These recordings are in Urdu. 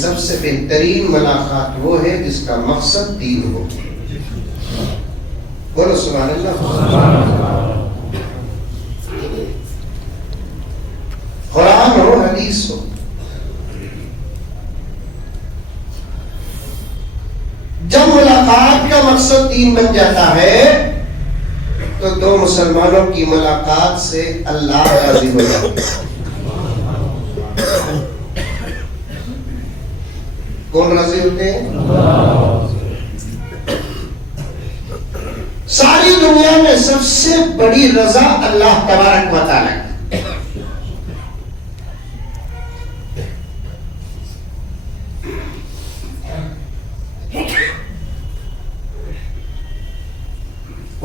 سب سے بہترین ملاقات وہ ہے جس کا مقصد دین ہو. بولو سبحان اللہ. قرآن ہو حدیث ہو. جب ملاقات کا مقصد دین بن جاتا ہے تو دو مسلمانوں کی ملاقات سے اللہ راضی ہو جاتا ہے. کون راضی ہوتے ہیں؟ ساری دنیا میں سب سے بڑی رضا اللہ تبارک و تعالی کی.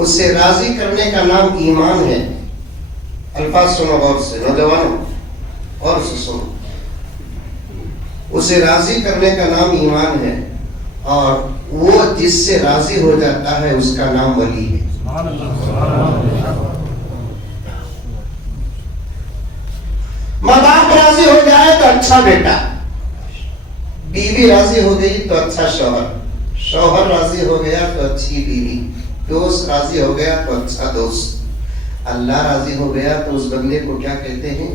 اسے راضی کرنے کا نام ایمان ہے. الفاظ سنو غور سے نوجوانوں، اور سے سنو. اسے راضی کرنے کا نام ایمان ہے، اور وہ جس سے راضی ہو جاتا ہے اس کا نام ولی ہے. ماں باپ راضی ہو جائے تو اچھا بیٹا، بیوی راضی ہو گئی تو اچھا شوہر، شوہر راضی ہو گیا تو اچھی بیوی، دوست راضی ہو گیا تو اچھا دوست. اللہ راضی ہو گیا تو اس بندے کو کیا کہتے ہیں؟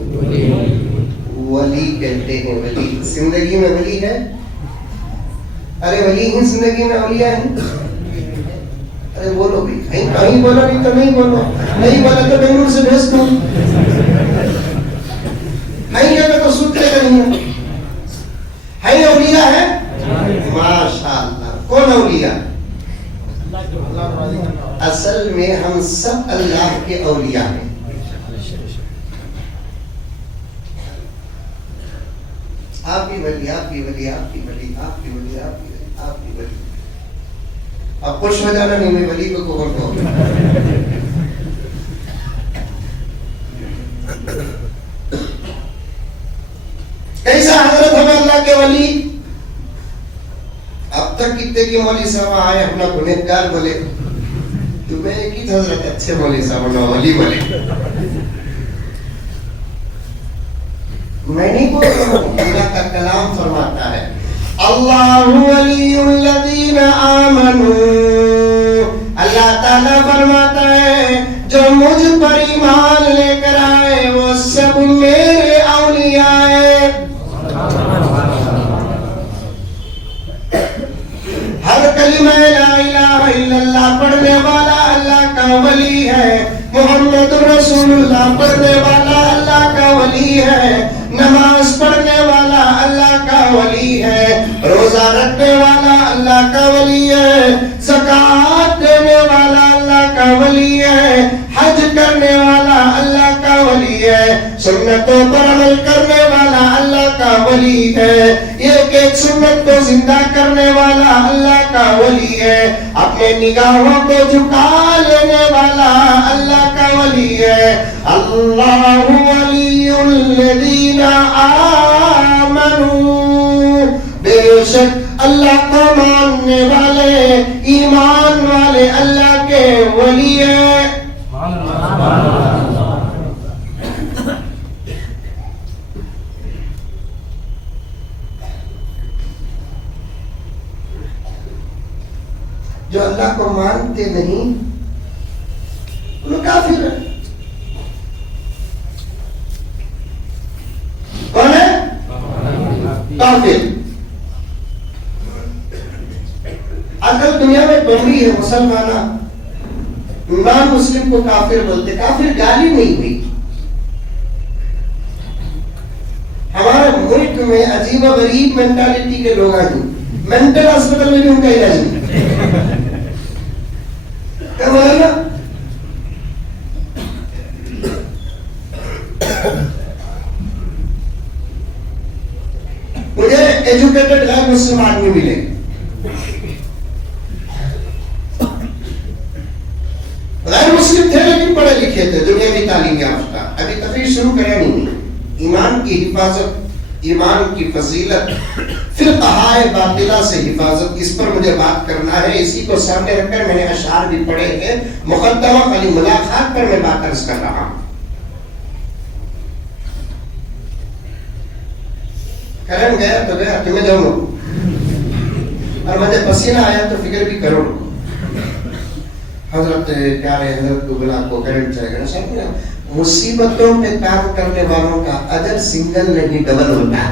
ولی کہتے ہیں. ولی زندگی میں ولی ہے. ارے ولی ہی زندگی میں اولیاء ہیں. ارے بولو بھی، کہیں بولو نہیں تو نہیں بولو، نہیں بولا تو بنگلور سے بھیج دو، نہیں ہے تو سوت لے کر نہیں ہے. اولیاء ہے ماشاء اللہ. کون اولیاء؟ اصل میں ہم سب اللہ کے اولیاء ہیں. آپ بھی ولی، آپ بھی ولی، آپ بھی ولی، آپ بھی ولی، آپ بھی ولی، آپ بھی ولی. اب خوش ہو جانا نہیں، میں ولی کو قبول کروں. کیسا حضرت ہمیں اللہ کے ولی. اب تک کتنے کی مولوی صاحب آئے اپنا گنہگار بولے، تمہیں ایک ہی حضرت اچھے مولوی صاحب نہ ولی بولے. میں نہیں بول رہا ہوں، اللہ کا کلام فرماتا ہے اللہ ولی الذین آمنوا. اللہ تعالیٰ فرماتا ہے جو مجھ پر ایمان لے کر آئے وہ سب میرے اولیاء ہیں. ہر کلمہ لا الہ الا اللہ پڑھنے والا اللہ کا ولی ہے. محمد رسول اللہ پڑھنے والا اللہ کا ولی ہے. نماز پڑھنے والا اللہ کا ولی ہے. روزہ رکھنے والا اللہ کا ولی ہے. زکات دینے والا اللہ کا ولی ہے. حج کرنے والا اللہ کا ولی ہے. سنتوں پر عمل کرنے والا اللہ کا ولی ہے. ایک ایک سنت کو زندہ کرنے والا اللہ کا ولی ہے. اپنے نگاہوں کو جھکا لینے والا اللہ کا ولی ہے. اللہ ولی الذین آمنوا. بے شک اللہ کو ماننے والے، ایمان والے اللہ کے ولی ہیں. جو اللہ کو مانتے نہیں وہ کافر ہے. کون ہے؟ کافر. آج کل دنیا میں بمبئی ہے، مسلمانہ نان مسلم کو کافر بولتے. کافر گالی نہیں ہوئی. ہمارے ملک میں عجیب و غریب مینٹالٹی کے لوگ ہیں. مینٹل ہاسپٹل میں بھی ان کا علاج نہیں. مجھے ایجوکیٹڈ غیر مسلم آدمی ملے، غیر مسلم تھے لیکن پڑھے لکھے تھے، دنیاوی تعلیم یافتہ. ابھی تقریر شروع کرے نہیں. ایمان کی حفاظت، ایمان کی فضیلت، فرقہ باطلہ سے حفاظت، اس پر مجھے بات کرنا ہے. اسی کو سامنے رکھ کر میں نے اشعار بھی پڑھے ہیں. مقدمہ خالی ملاقات پر میں بات عرض کر رہا ہوں. کرنٹ گیا تو گیا, تمہیں جاؤں گا, اور مجھے پسینہ آیا تو فکر بھی کرو. حضرت پیارے حضرت کو بلا کو کرنٹ چلے گا. سب مصیبتوں پہ کام کرنے والوں کا اجر سنگل نہیں ڈبل ہوتا ہے.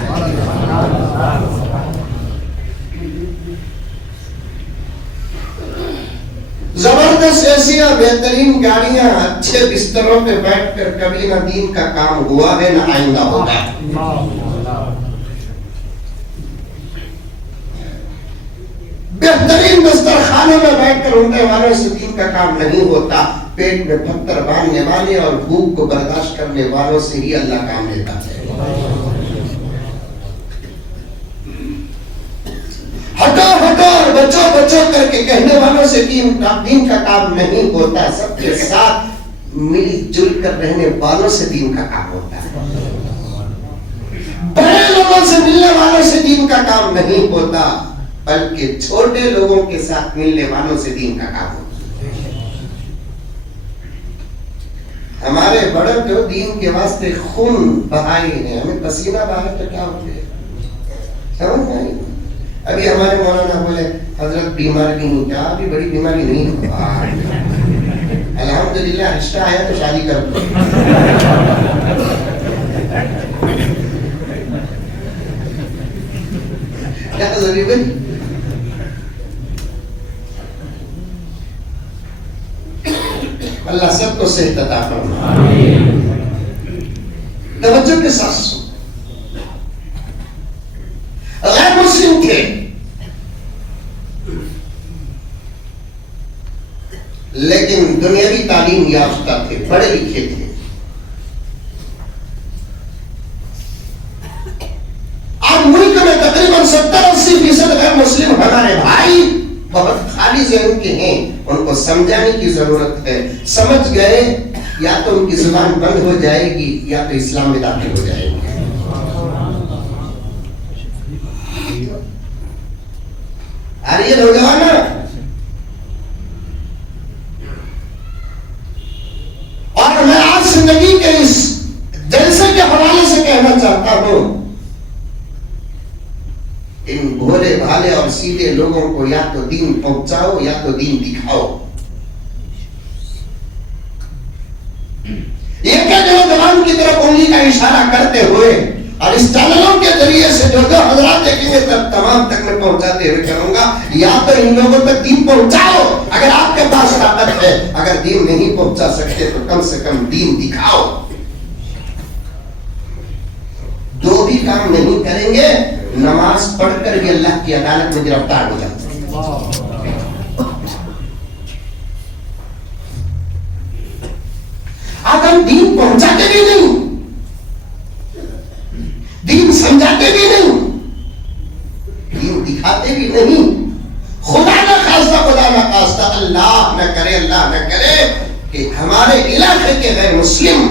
زبردست ایسیاں بہترین گاڑیاں اچھے بستروں پہ بیٹھ کر کبھی نہ دین کا کام ہوا ہے نہ آئندہ ہوگا. بہترین دسترخوانوں میں بیٹھ کر اٹھنے والوں سے دین کا کام نہیں ہوتا. پیٹ میں پتھر باندھنے والے اور بھوک کو برداشت کرنے والوں سے ہی اللہ کام لیتا ہے. ہٹو ہٹو اور بچو بچو کر کے کہنے والوں سے دین کا کام نہیں ہوتا. سب کے ساتھ مل جل کر رہنے والوں سے دین کا کام ہوتا ہے. بڑے لوگوں سے ملنے والوں سے دین کا کام نہیں ہوتا, بلکہ چھوٹے لوگوں کے ساتھ ملنے والوں سے دین کا کام ہوتا ہے. ہمارے بڑے تو دین کے واسطے خون بہائے ہیں, ہمیں پسینہ بہائے تو کیا ہوتے سمجھ میں آئی. ابھی ہمارے مولانا بولے حضرت بیمار بھی نہیں, کیا ابھی بڑی بیماری نہیں, الحمدللہ رشتہ آیا تو شادی کر دو. کیا ضروری بھائی, اللہ سب کو صحت عطا فرمائے. توجہ کے ساتھ سن. غیر مسلم تھے لیکن دنیاوی تعلیم یافتہ تھے, پڑھے لکھے تھے. آج ملک میں تقریباً 70-80% غیر مسلم ہمارے بھائی بہت خالی ذہن کے ہیں. ان کو سمجھانے کی ضرورت ہے. سمجھ گئے یا تو ان کی زبان بند ہو جائے گی یا تو اسلام میں داخل ہو جائے گی. ارے یہ نوجوان اور میں آج زندگی کے اس جلسے کے حوالے سے کہنا چاہتا ہوں, ان بھولے بھالے اور سیدھے لوگوں کو یا تو دین پہنچاؤ یا تو دین دکھاؤ. یہ کہ نوجوان کی طرف انگلی کا اشارہ کرتے ہوئے اور اس چینلوں کے ذریعے سے جو حضرات دیکھیں گے تب تمام تک میں پہنچاتے ہوئے کروں گا, یا تو ان لوگوں تک دین پہنچاؤ اگر آپ کے پاس طاقت ہے, اگر دین نہیں پہنچا سکتے تو کم سے کم دین دکھاؤ. دو بھی کام نہیں کریں گے, نماز پڑھ کر بھی اللہ کی عدالت میں گرفتار ہو جاتے ہیں. اب ہم دین پہنچاتے بھی نہیں, دین سمجھاتے بھی نہیں, دین دکھاتے بھی نہیں. خدا نہ خواستہ اللہ نہ کرے کہ ہمارے علاقے کے غیر مسلم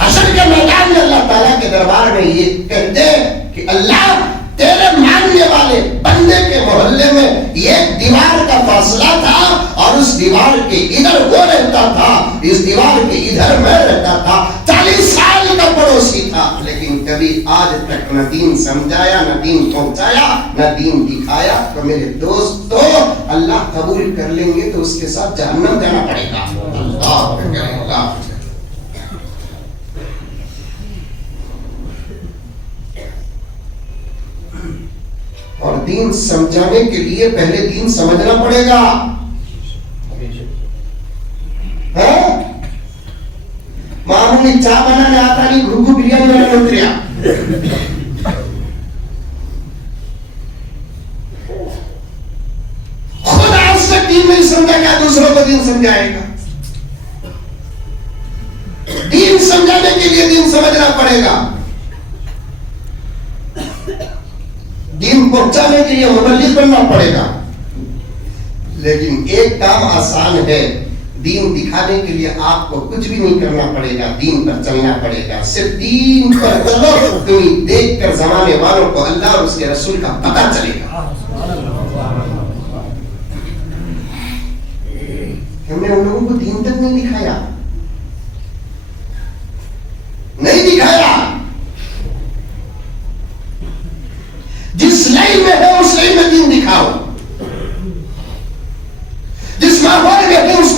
حشر کے میدان میں اللہ تعالیٰ کے دربار میں یہ کہتے کہ اللہ تیرے ماننے والے بندے کے محلے میں ایک دیوار کا فاصلہ تھا اور اس دیوار کے ادھر وہ رہتا تھا, اس دیوار کے ادھر میں رہتا تھا, 40 سال کا پڑوسی تھا, لیکن کبھی آج تک نہ دین سمجھایا نہ دین پہنچایا نہ دین دکھایا. تو میرے دوستو اللہ قبول کر لیں گے تو اس کے ساتھ جہنم جانا پڑے گا. اللہ اور دین سمجھانے کے لیے پہلے دین سمجھنا پڑے گا. معمولی چاہ بنانے آتا نہیں, گھوگو بریانی والا اتریا. خود آج تک دین نہیں سمجھا, کیا دوسروں کو دین سمجھائے گا؟ دین سمجھانے کے لیے دین سمجھنا پڑے گا, دین پہنچانے کے لیے مبلغ بننا پڑے گا. لیکن ایک کام آسان ہے, دین دکھانے کے لیے آپ کو کچھ بھی نہیں کرنا پڑے گا, دین پر چلنا پڑے گا. صرف دین پر چلو, تمہیں دیکھ کر زمانے والوں کو اللہ اور اس کے رسول کا پتہ چلے گا. ہم نے ان لوگوں کو دین تک نہیں دکھایا,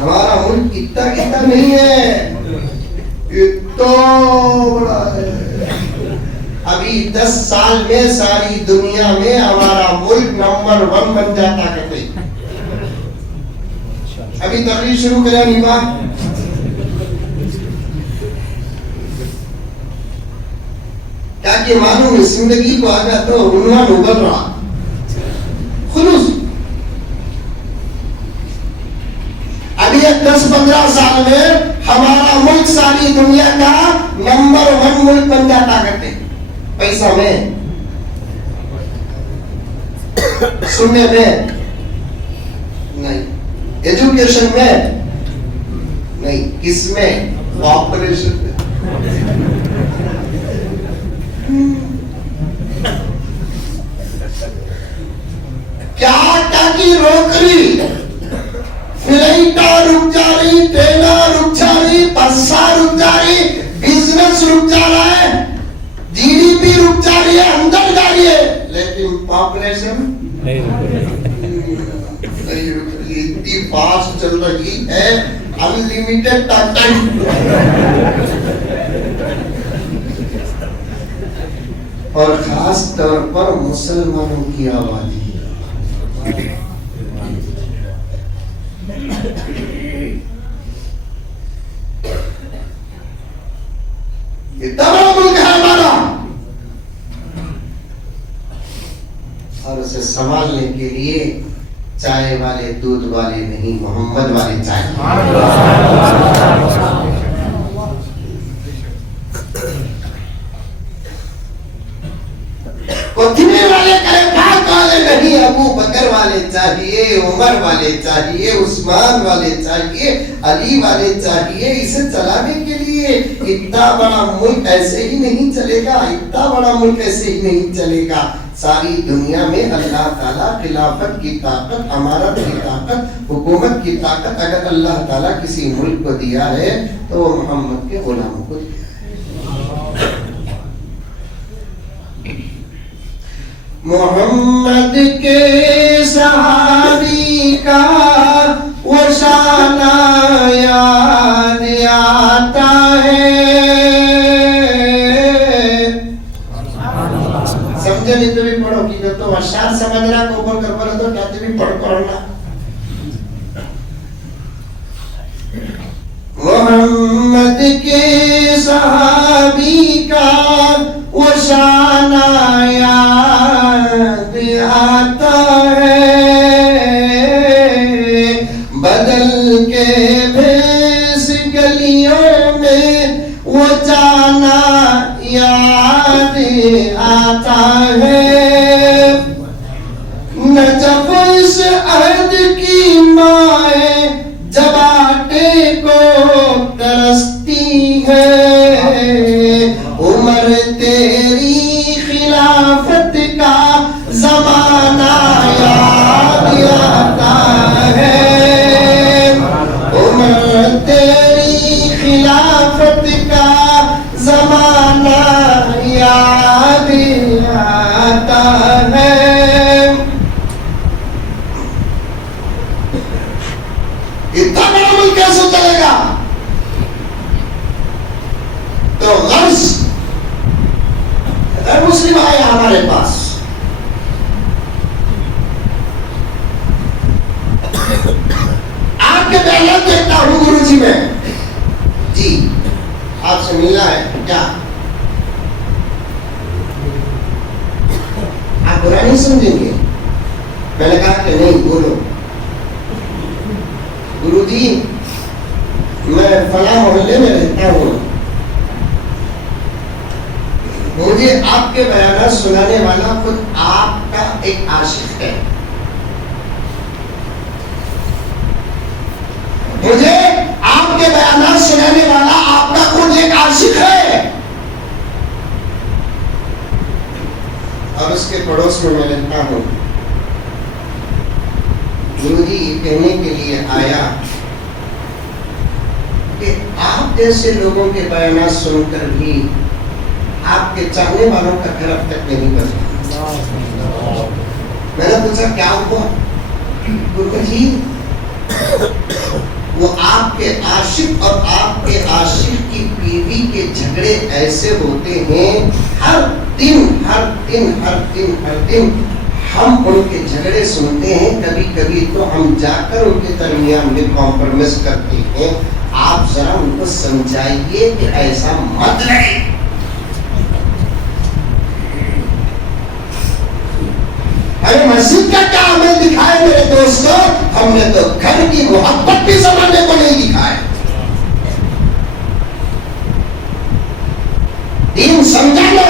ہمارا ملک اتنا نہیں ہے، اتنا بڑا ہے. ابھی 10 سال میں ساری دنیا میں ہمارا ملک نمبر 1 بن جاتا کرتے. ابھی تقریر شروع کریں نہیں بات. کیا کہ معلوم ہے زندگی کو آگا تو عنوان ابل رہا خلوص. ابھی 10-15 سال میں ہمارا ملک ساری دنیا کا نمبر 1 ملک بن جاتا کرتے. پیسہ میں، سننے میں نہیں، ایجوکیشن میں نہیں، کس میں؟ آپریشن میں. کیا کی روکری فلائٹا رک جا رہی، ٹرینا رک جا رہی، بسا رک جا رہی، بزنس رک جا رہا ہے، جی ڈی پی رک جا رہی ہے، اندر جا رہی ہے، لیکن پاپولیشن نہیں رک رہی. اتنی فاسٹ چل رہی ہے، انلمیٹڈ ٹائم. اور خاص طور پر مسلمانوں کی آبادی. اتنا بڑا ملک ہے ہمارا، اور اسے سنبھالنے کے لیے چائے والے دودھ والے نہیں، محمد والے چائے. کوتھمیر والے کرے پاک والے نہیں، ابو بکر والے چاہیے، عمر والے چاہیے، عثمان والے چاہیے، علی والے چاہیے. اسے چلانے کے لیے اتنا بڑا ملک ایسے ہی نہیں چلے گا، اتنا بڑا ملک ایسے ہی نہیں چلے گا. ساری دنیا میں اللہ تعالیٰ خلافت کی طاقت، امارت کی طاقت، حکومت کی طاقت اگر اللہ تعالیٰ کسی ملک کو دیا ہے تو وہ محمد کے غلاموں کو دیا. محمد کے صحابی کا وہ شان یاد آتا ہے. سمجھے نہیں تو بھی پڑھو کی تو اشعار سمجھ رہا کو اوپر کر پڑھو تو کہتے بھی پڑھنا. محمد کے صحابی کا وہ شان یاد آتا ہے، بدل کے بھیس گلیوں میں وہ جانا یاد آتا ہے. نجف اس عہد کی مائیں جب آٹے کو ترستی ہے، عمر تیری خلافت کا زمانہ یاد آتا ہے، عمر تیری خلافت کا زمانہ یاد آتا ہے. اتنا بڑا ملک کیسے چلے گا؟ تو غرض غیر مسلم آیا ہمارے پاس، آپ کے بیانات دیکھتا ہوں گرو جی میں، جی آپ سے ملنا ہے کیا؟ آپ برا نہیں سمجھیں گے؟ میں نے کہا کہ نہیں بولو. گرو جی میں فلاں محلے میں رہتا ہوں، مجھے آپ کے بیانات سنانے والا خود آپ کا ایک عاشق ہے، مجھے آپ کے بیانات سنانے والا آپ کا خود ایک عاشق ہے، اور اس کے پڑوس میں رہتا ہوں. گرو جی یہ کہنے کے لیے آیا کہ آپ جیسے لوگوں کے بیانات سن کر بھی آپ کے چاہنے والوں کا گھر اب تک نہیں بنا. میں نے پوچھا کیا ہوا؟ بولے جی وہ آپ کے عاشق اور آپ کے عاشق کی بیوی کے جھگڑے ایسے ہوتے ہیں، ہر دن ہم ان کے جھگڑے سنتے ہیں، کبھی کبھی تو ہم جا کر ان کے درمیان میں کمپرومائز کرتے ہیں۔ آپ ذرا ان کو سمجھائیے کہ ایسا مت رہے۔ ارے مسجد کا کیا عمل دکھائے میرے دوستوں؟ ہم نے تو گھر کی محبت بھی سمجھنے کو نہیں دکھائے۔ دین سمجھانا،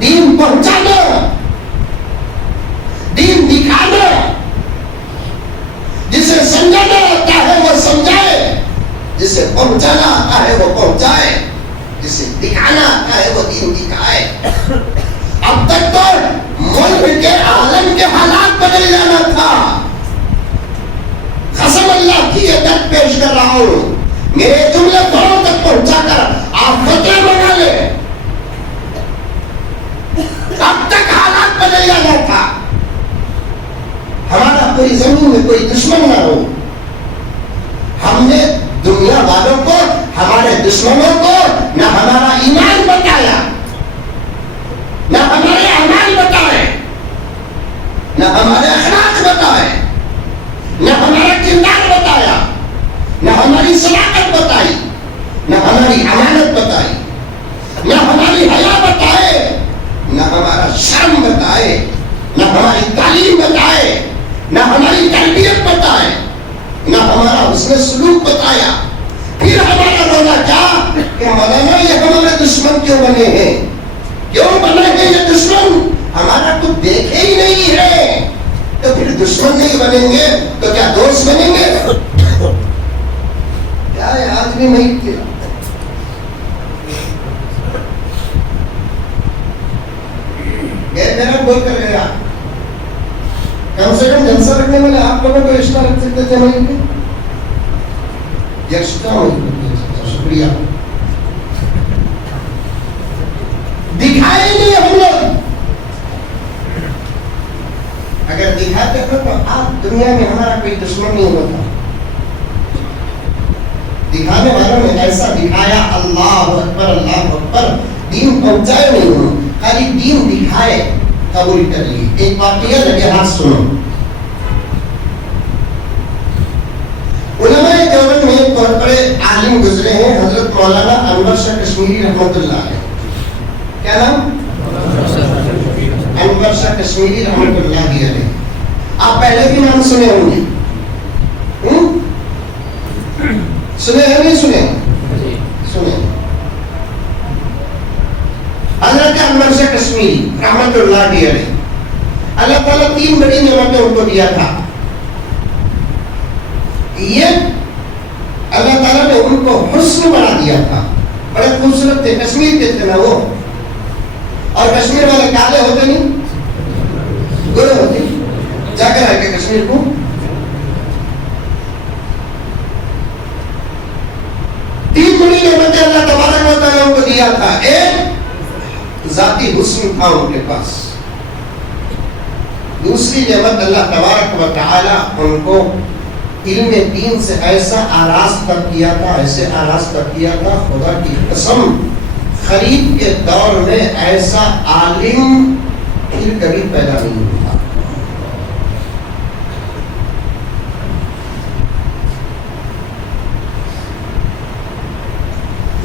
دین پہنچانا، دین دکھانا، جسے سمجھانا آتا ہے وہ سمجھائے، جسے پہنچانا آتا ہے وہ پہنچائے، جسے دکھانا آتا ہے وہ دین دکھائے۔ اب تک تو ملک کے عالم کے حالات بدل جانا تھا۔ قسم اللہ کی عزت پیش کر رہا ہوں، میرے جملے دونوں تک پہنچا کر آپ فتح بنا لیں۔ اب تک حالات بدل جانا تھا، ہمارا پوری زمین میں کوئی دشمن نہ ہو۔ ہم نے دنیا والوں کو، ہمارے دشمنوں کو نہ ہمارا ایمان بتایا، نہ ہمارے اعمال بتائے، نہ ہمارے اخلاق بتائے، نہ ہمارا کردار بتایا، نہ ہماری صلاحیت بتائی، نہ ہماری امانت بتائی، نہ ہماری حیا بتائے، نہ ہمارا شرم بتائے، نہ ہماری تعلیم بتائے، نہ ہماری تربیت بتائے، نہ ہمارا حسن سلوک بتایا۔ پھر ہمارا رونا کیا کہ مولانا یہ ہمارے دشمن کیوں بنے ہیں؟ کیوں بنے ہیں یہ دشمن؟ ہمارا کچھ دیکھے ہی نہیں ہے، تو پھر دشمن نہیں بنیں گے تو کیا دوست بنیں گے؟ کیا ہے آج بھی نہیں کیا؟ میرا بول کر گیا، کم سے کم جلسہ رکھنے والے آپ لوگوں کو رشتہ رکھ سکتے تھے وہیں پہ؟ شکریہ۔ دکھائے نہیں ہم لوگ، اگر دکھاتے تو آپ دنیا میں ہمارا کوئی دشمن نہیں ہوتا۔ دکھانے والوں نے ایسا دکھایا، اللہ اکبر اللہ اکبر، دین پہنچائے نہیں ہوں، خالی دین دکھائے، قبول کر لی۔ ایک واقعہ لگے ہاتھ سنو۔ علماء دیوبند میں ایک بہت بڑے عالم گزرے ہیں، حضرت مولانا انور شاہ کشمیری رحمۃ اللہ علیہ۔ کیا نام؟ انور شاہ کشمیری رحمۃ اللہ علیہ۔ آپ پہلے بھی نام سنے ہوں گے، سنے ہیں نہیں سنے؟ سنے۔ حضرت انور شاہ کشمیری رحمۃ اللہ علیہ، اللہ تعالیٰ 3 بڑی نعمتیں ان کو دیا تھا۔ یہ اللہ تعالیٰ نے ان کو حسن بنا دیا تھا، بڑے خوبصورت تھے، کشمیر کے تھے نا وہ، اور کشمیر والے کالے ہوتے نہیں، گورے ہوتے، جا کر آئے کہ کشمیر کو 3 بڑی نعمتیں اللہ تبارک و تعالیٰ ان کو دیا تھا۔ ایک ذاتی حسن تھا ان کے پاس، دوسری نعمت اللہ تبارک و تعالیٰ ان کو علم دین سے ایسا آراستہ کیا تھا، ایسے آراستہ کیا تھا، خدا کی قسم خرید کے دور میں ایسا عالم پھر کبھی پیدا نہیں ہوا۔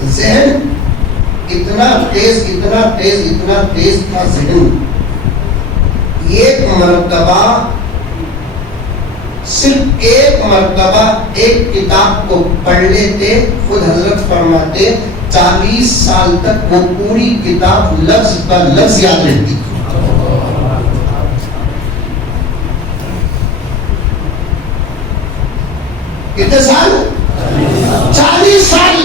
ذہن اتنا تیز اتنا تیز اتنا تیز تھا ذہن، ایک مرتبہ صرف ایک مرتبہ ایک کتاب کو پڑھ لیتے، خود حضرت فرماتے 40 سال تک وہ پوری کتاب لفظ پر لفظ یاد رہتی۔ کتنے سال؟ 40 سال۔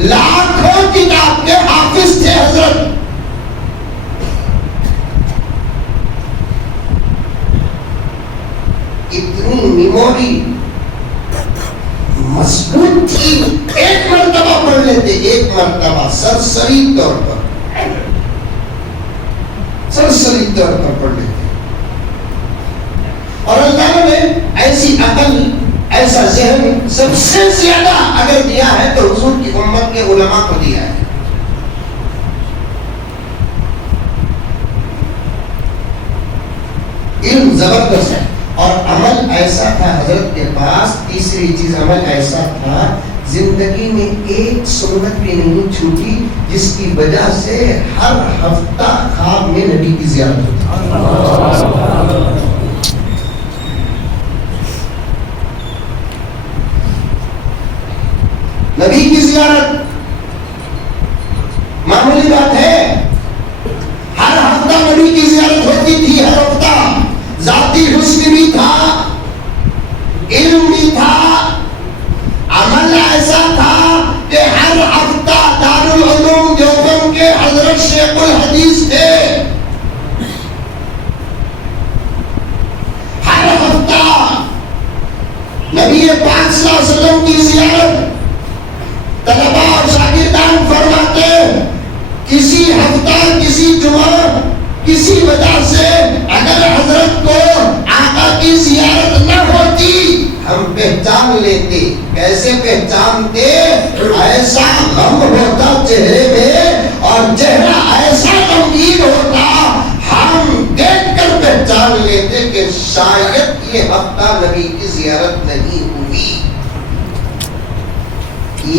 لاکھوں کتاب کے حافظ تھے حضرت۔ اتنی میموری مضبوط تھی، ایک مرتبہ پڑھ لیتے، ایک مرتبہ سرسری طور پر پڑھ لیتے ہیں. اور اللہ نے ایسی عقل ایسا ذہن سب سے زیادہ اگر دیا ہے تو حضور کی امت کے علماء کو دیا ہے. علم زبردست ہے اور عمل ایسا تھا حضرت کے پاس. تیسری چیز عمل ایسا تھا زندگی میں ایک سنت بھی نہیں چھوٹی جس کی وجہ سے ہر ہفتہ خواب میں نبی کی زیارت ہوتی. نبی کی زیارت معمولی بات ہے. ہر ہفتہ نبی کی زیارت ہوتی تھی. ہر ہفتہ ذاتی حسن بھی تھا, علم بھی تھا, عمل ایسا تھا کہ ہر ہفتہ دارالعلوم دیوبند کے حضرت شیخ الحدیث تھے. ہر ہفتہ نبی پاک صلی اللہ علیہ وسلم کی زیارت طلباء اور شاگردان فرماتے. کسی ہفتہ کسی جمعہ کسی وجہ سے اگر حضرت کو آقا کی زیارت نہ ہوتی ہم پہچان لیتے. کیسے پہچانتے؟ ایسا غم ہوتا چہرے میں اور چہرہ ایسا غمگین ہوتا ہم دیکھ کر پہچان لیتے کہ شاید یہ ہفتہ نبی کی زیارت نہیں ہوئی.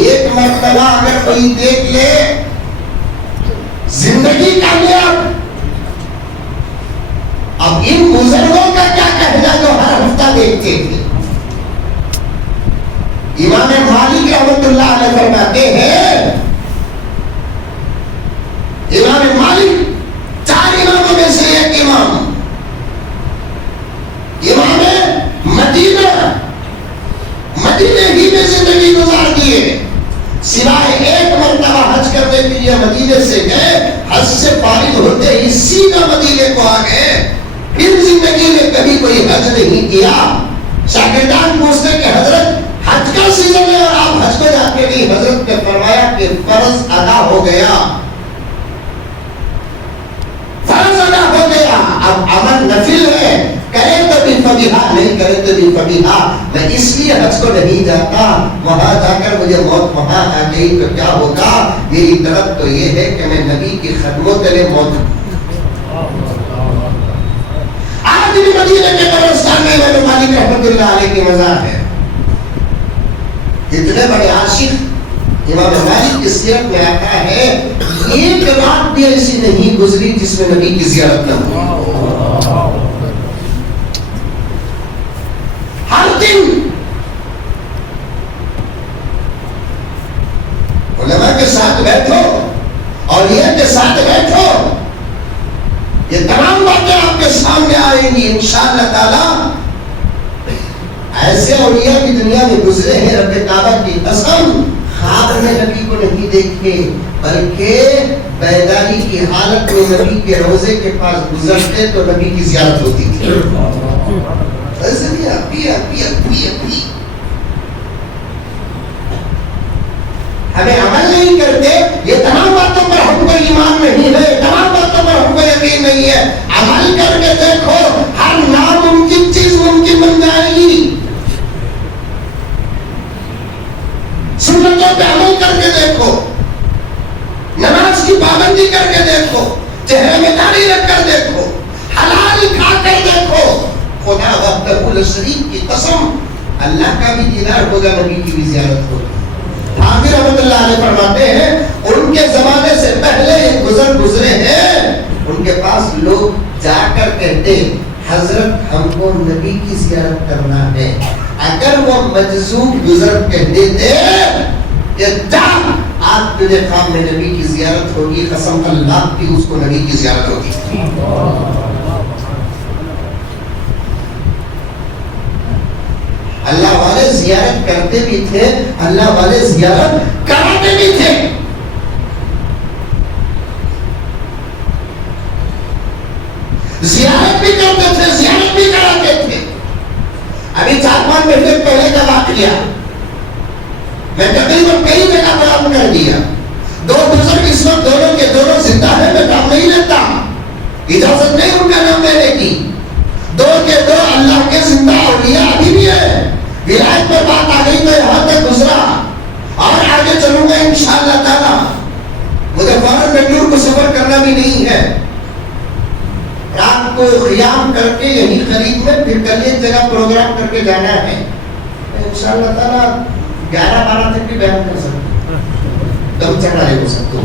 ایک مرتبہ اگر کوئی دیکھ لے زندگی کامیاب. اب ان بزرگوں کا کیا کہنا جو ہر ہفتہ دیکھتے تھے. امام مالک رحمۃ اللہ علیہ فرماتے ہیں, امام مالک 4 اماموں میں سے ایک امام مدینے ہی میں زندگی گزار دیے. سوائے ایک مرتبہ حج کرنے کے لیے مدینے سے گئے, حج سے فارغ ہوتے ہی سیدھا مدینے کو آ گئے. پھر زندگی میں کبھی کوئی حج نہیں کیا. شاگردان پوچھتے کہ حضرت حج کا سیزن ہے اور آپ حج کو جاتے نہیں. حضرت نے فرمایا کہ فرض ادا ہو گیا, فرض ادا ہو گیا. اب عمل نفل ہے, کرے تو بھی فبیہا, نہیں کرے تو بھی فبیہا. میں اس لیے حج کو نہیں جاتا, وہاں جا کر مجھے موت وہاں آ گئی تو کیا ہوگا. میری طرف تو یہ ہے کہ میں نبی کی خدمت تلے موت. آج بھی مدینے کے قبرستان میں امام مالک رحمۃ اللہ علیہ کی مزار ہے. اتنے بڑے عاشق امام مالک کی سیرت میں آتا ہے ایک رات بھی ایسی نہیں گزری جس میں نبی کی زیارت نہ ہوئی. ہر دن علماء کے ساتھ بیٹھو اور یہ کے ساتھ بیٹھو, یہ تمام باتیں آپ کے سامنے آئیں گی انشاءاللہ تعالی. ایسے اولیاء کی دنیا میں گزرے ہیں رب کعبہ کی قسم, خواب میں نبی کو نہیں دیکھے بلکہ بیداری کی حالت میں نبی کے روزے کے پاس گزرتے تو نبی کی زیارت ہوتی تھی. ایسے بھی ہمیں عمل نہیں کرتے. یہ تمام باتوں پر ہم کو ایمان نہیں ہے, تمام باتوں پر ہم کو یقین نہیں ہے. عمل کر کے دیکھو, ہر ناممکن چیز ممکن بن جائے گی. سنتوں پہ عمل کر کے دیکھو, نماز کی پابندی کر کے دیکھو, چہرے میں داڑھی رکھ کر دیکھو, حلال کھا کر دیکھو. خدا وحدہ شریف کی قسم اللہ کا بھی دیدار ہوگا, نبی کی بھی زیارت ہوگی. حافظ رحمۃ اللہ علیہ فرماتے ہیں ان کے زمانے سے پہلے یہ گزرے ہیں, ان کے پاس لوگ جا کر کہتے حضرت ہم کو نبی کی زیارت کرنا ہے. اگر وہ مجذوب بزرگ کہہ دیتے کہ جا آپ تجھے خواب میں نبی کی زیارت ہوگی, قسم اللہ کی اس کو نبی کی زیارت ہوگی. اللہ والے زیارت کرتے بھی تھے, اللہ والے زیارت کراتے بھی تھے. زیارت بھی کرتے تھے, زیارت بھی کراتے تھے. ابھی 4-5 مہینے پہلے کا واقعہ میں تقریباً کئی جگہ بیان کر دیا. اجازت نہیں ان کا نام لینے کی. دو کے دو اللہ کے زندہ اولیاء ابھی بھی ہے. ولایت پر بات آ گئی تو یہاں تک گزرا اور آگے چلوں گا انشاءاللہ تعالی. مجھے فوراً بنگلور کو سفر کرنا بھی نہیں ہے. رات کو قیام کر کے یہیں قریب میں پھر کل ایک جگہ پروگرام کر کے جانا ہے. انشاءاللہ تعالی 11-12 تک بھی بیان کر سکتے دم چڑھائے ہو سکتے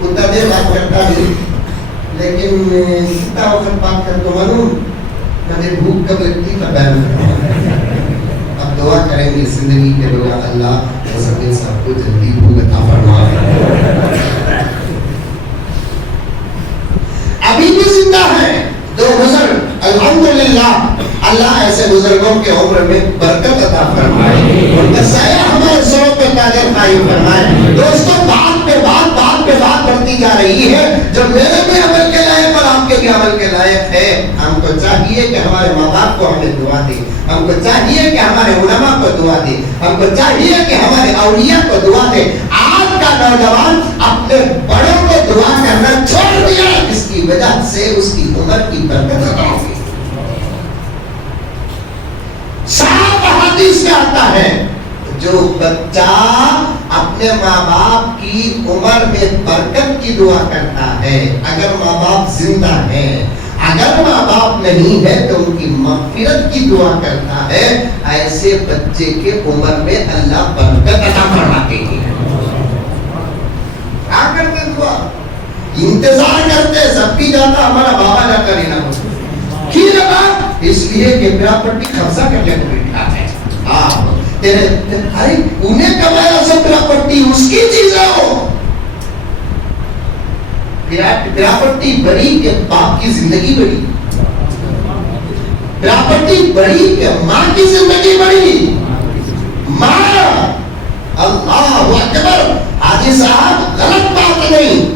اتنا دیر بات کرتا نہیں لیکن اتنا وقت بات کر تو معلوم کبھی بھوک کب لگتی میں بیان کرتا ہوں. اب دعا کریں گے زندگی کے دوران اللہ حضرت صاحب کو جلدی بھوک عطا فرمائے. ابھی بھی زندہ ہے دو بزرگ الحمدللہ. اللہ ایسے بزرگوں کے عمر میں برکت عطا فرمائے, ان کا سایہ ہمارے سروں پہ قادر قائم فرمائے. دوستوں بات پہ بات بڑھتی جا رہی ہے. جب میرے بھی عمل کے لائق اور آپ کے بھی عمل کے لائق ہے, ہم کو چاہیے کہ ہمارے ماں باپ کو ہمیں دعا دے, ہم کو چاہیے کہ ہمارے علماء کو دعا دے, ہم کو چاہیے کہ ہمارے اولیاء کو دعا دے. آج کا نوجوان اپنے بڑوں کو دعا کرنا چھوڑ دیا, اس کی وجہ سے اس کی عمر کی برکت عطا ہوگی. صاحب حدیث میں آتا ہے جو بچہ اپنے ماں باپ کی عمر میں برکت کی دعا کرتا ہے, اگر ماں باپ زندہ ہیں, اگر ماں باپ نہیں ہے تو ان کی مغفرت کی دعا کرتا ہے, ایسے بچے کے عمر میں اللہ برکت عطا فرماتے ہیں. کیا کرتے دعا, انتظار کرتے سب بھی جاتا ہمارا بابا نہ کرے نہ ہو. کیوں لگا؟ اس لیے کہ پراپرٹی قبضہ کرنے کو بیٹھا ہے. انہیں کمایا سب پراپرٹی اس کی چیزیں ہو. پراپرٹی بڑی کہ باپ کی زندگی بڑی, پراپرٹی بڑی کہ ماں کی زندگی بڑی. ماں اللہ اکبر. حاجی صاحب غلط بات نہیں,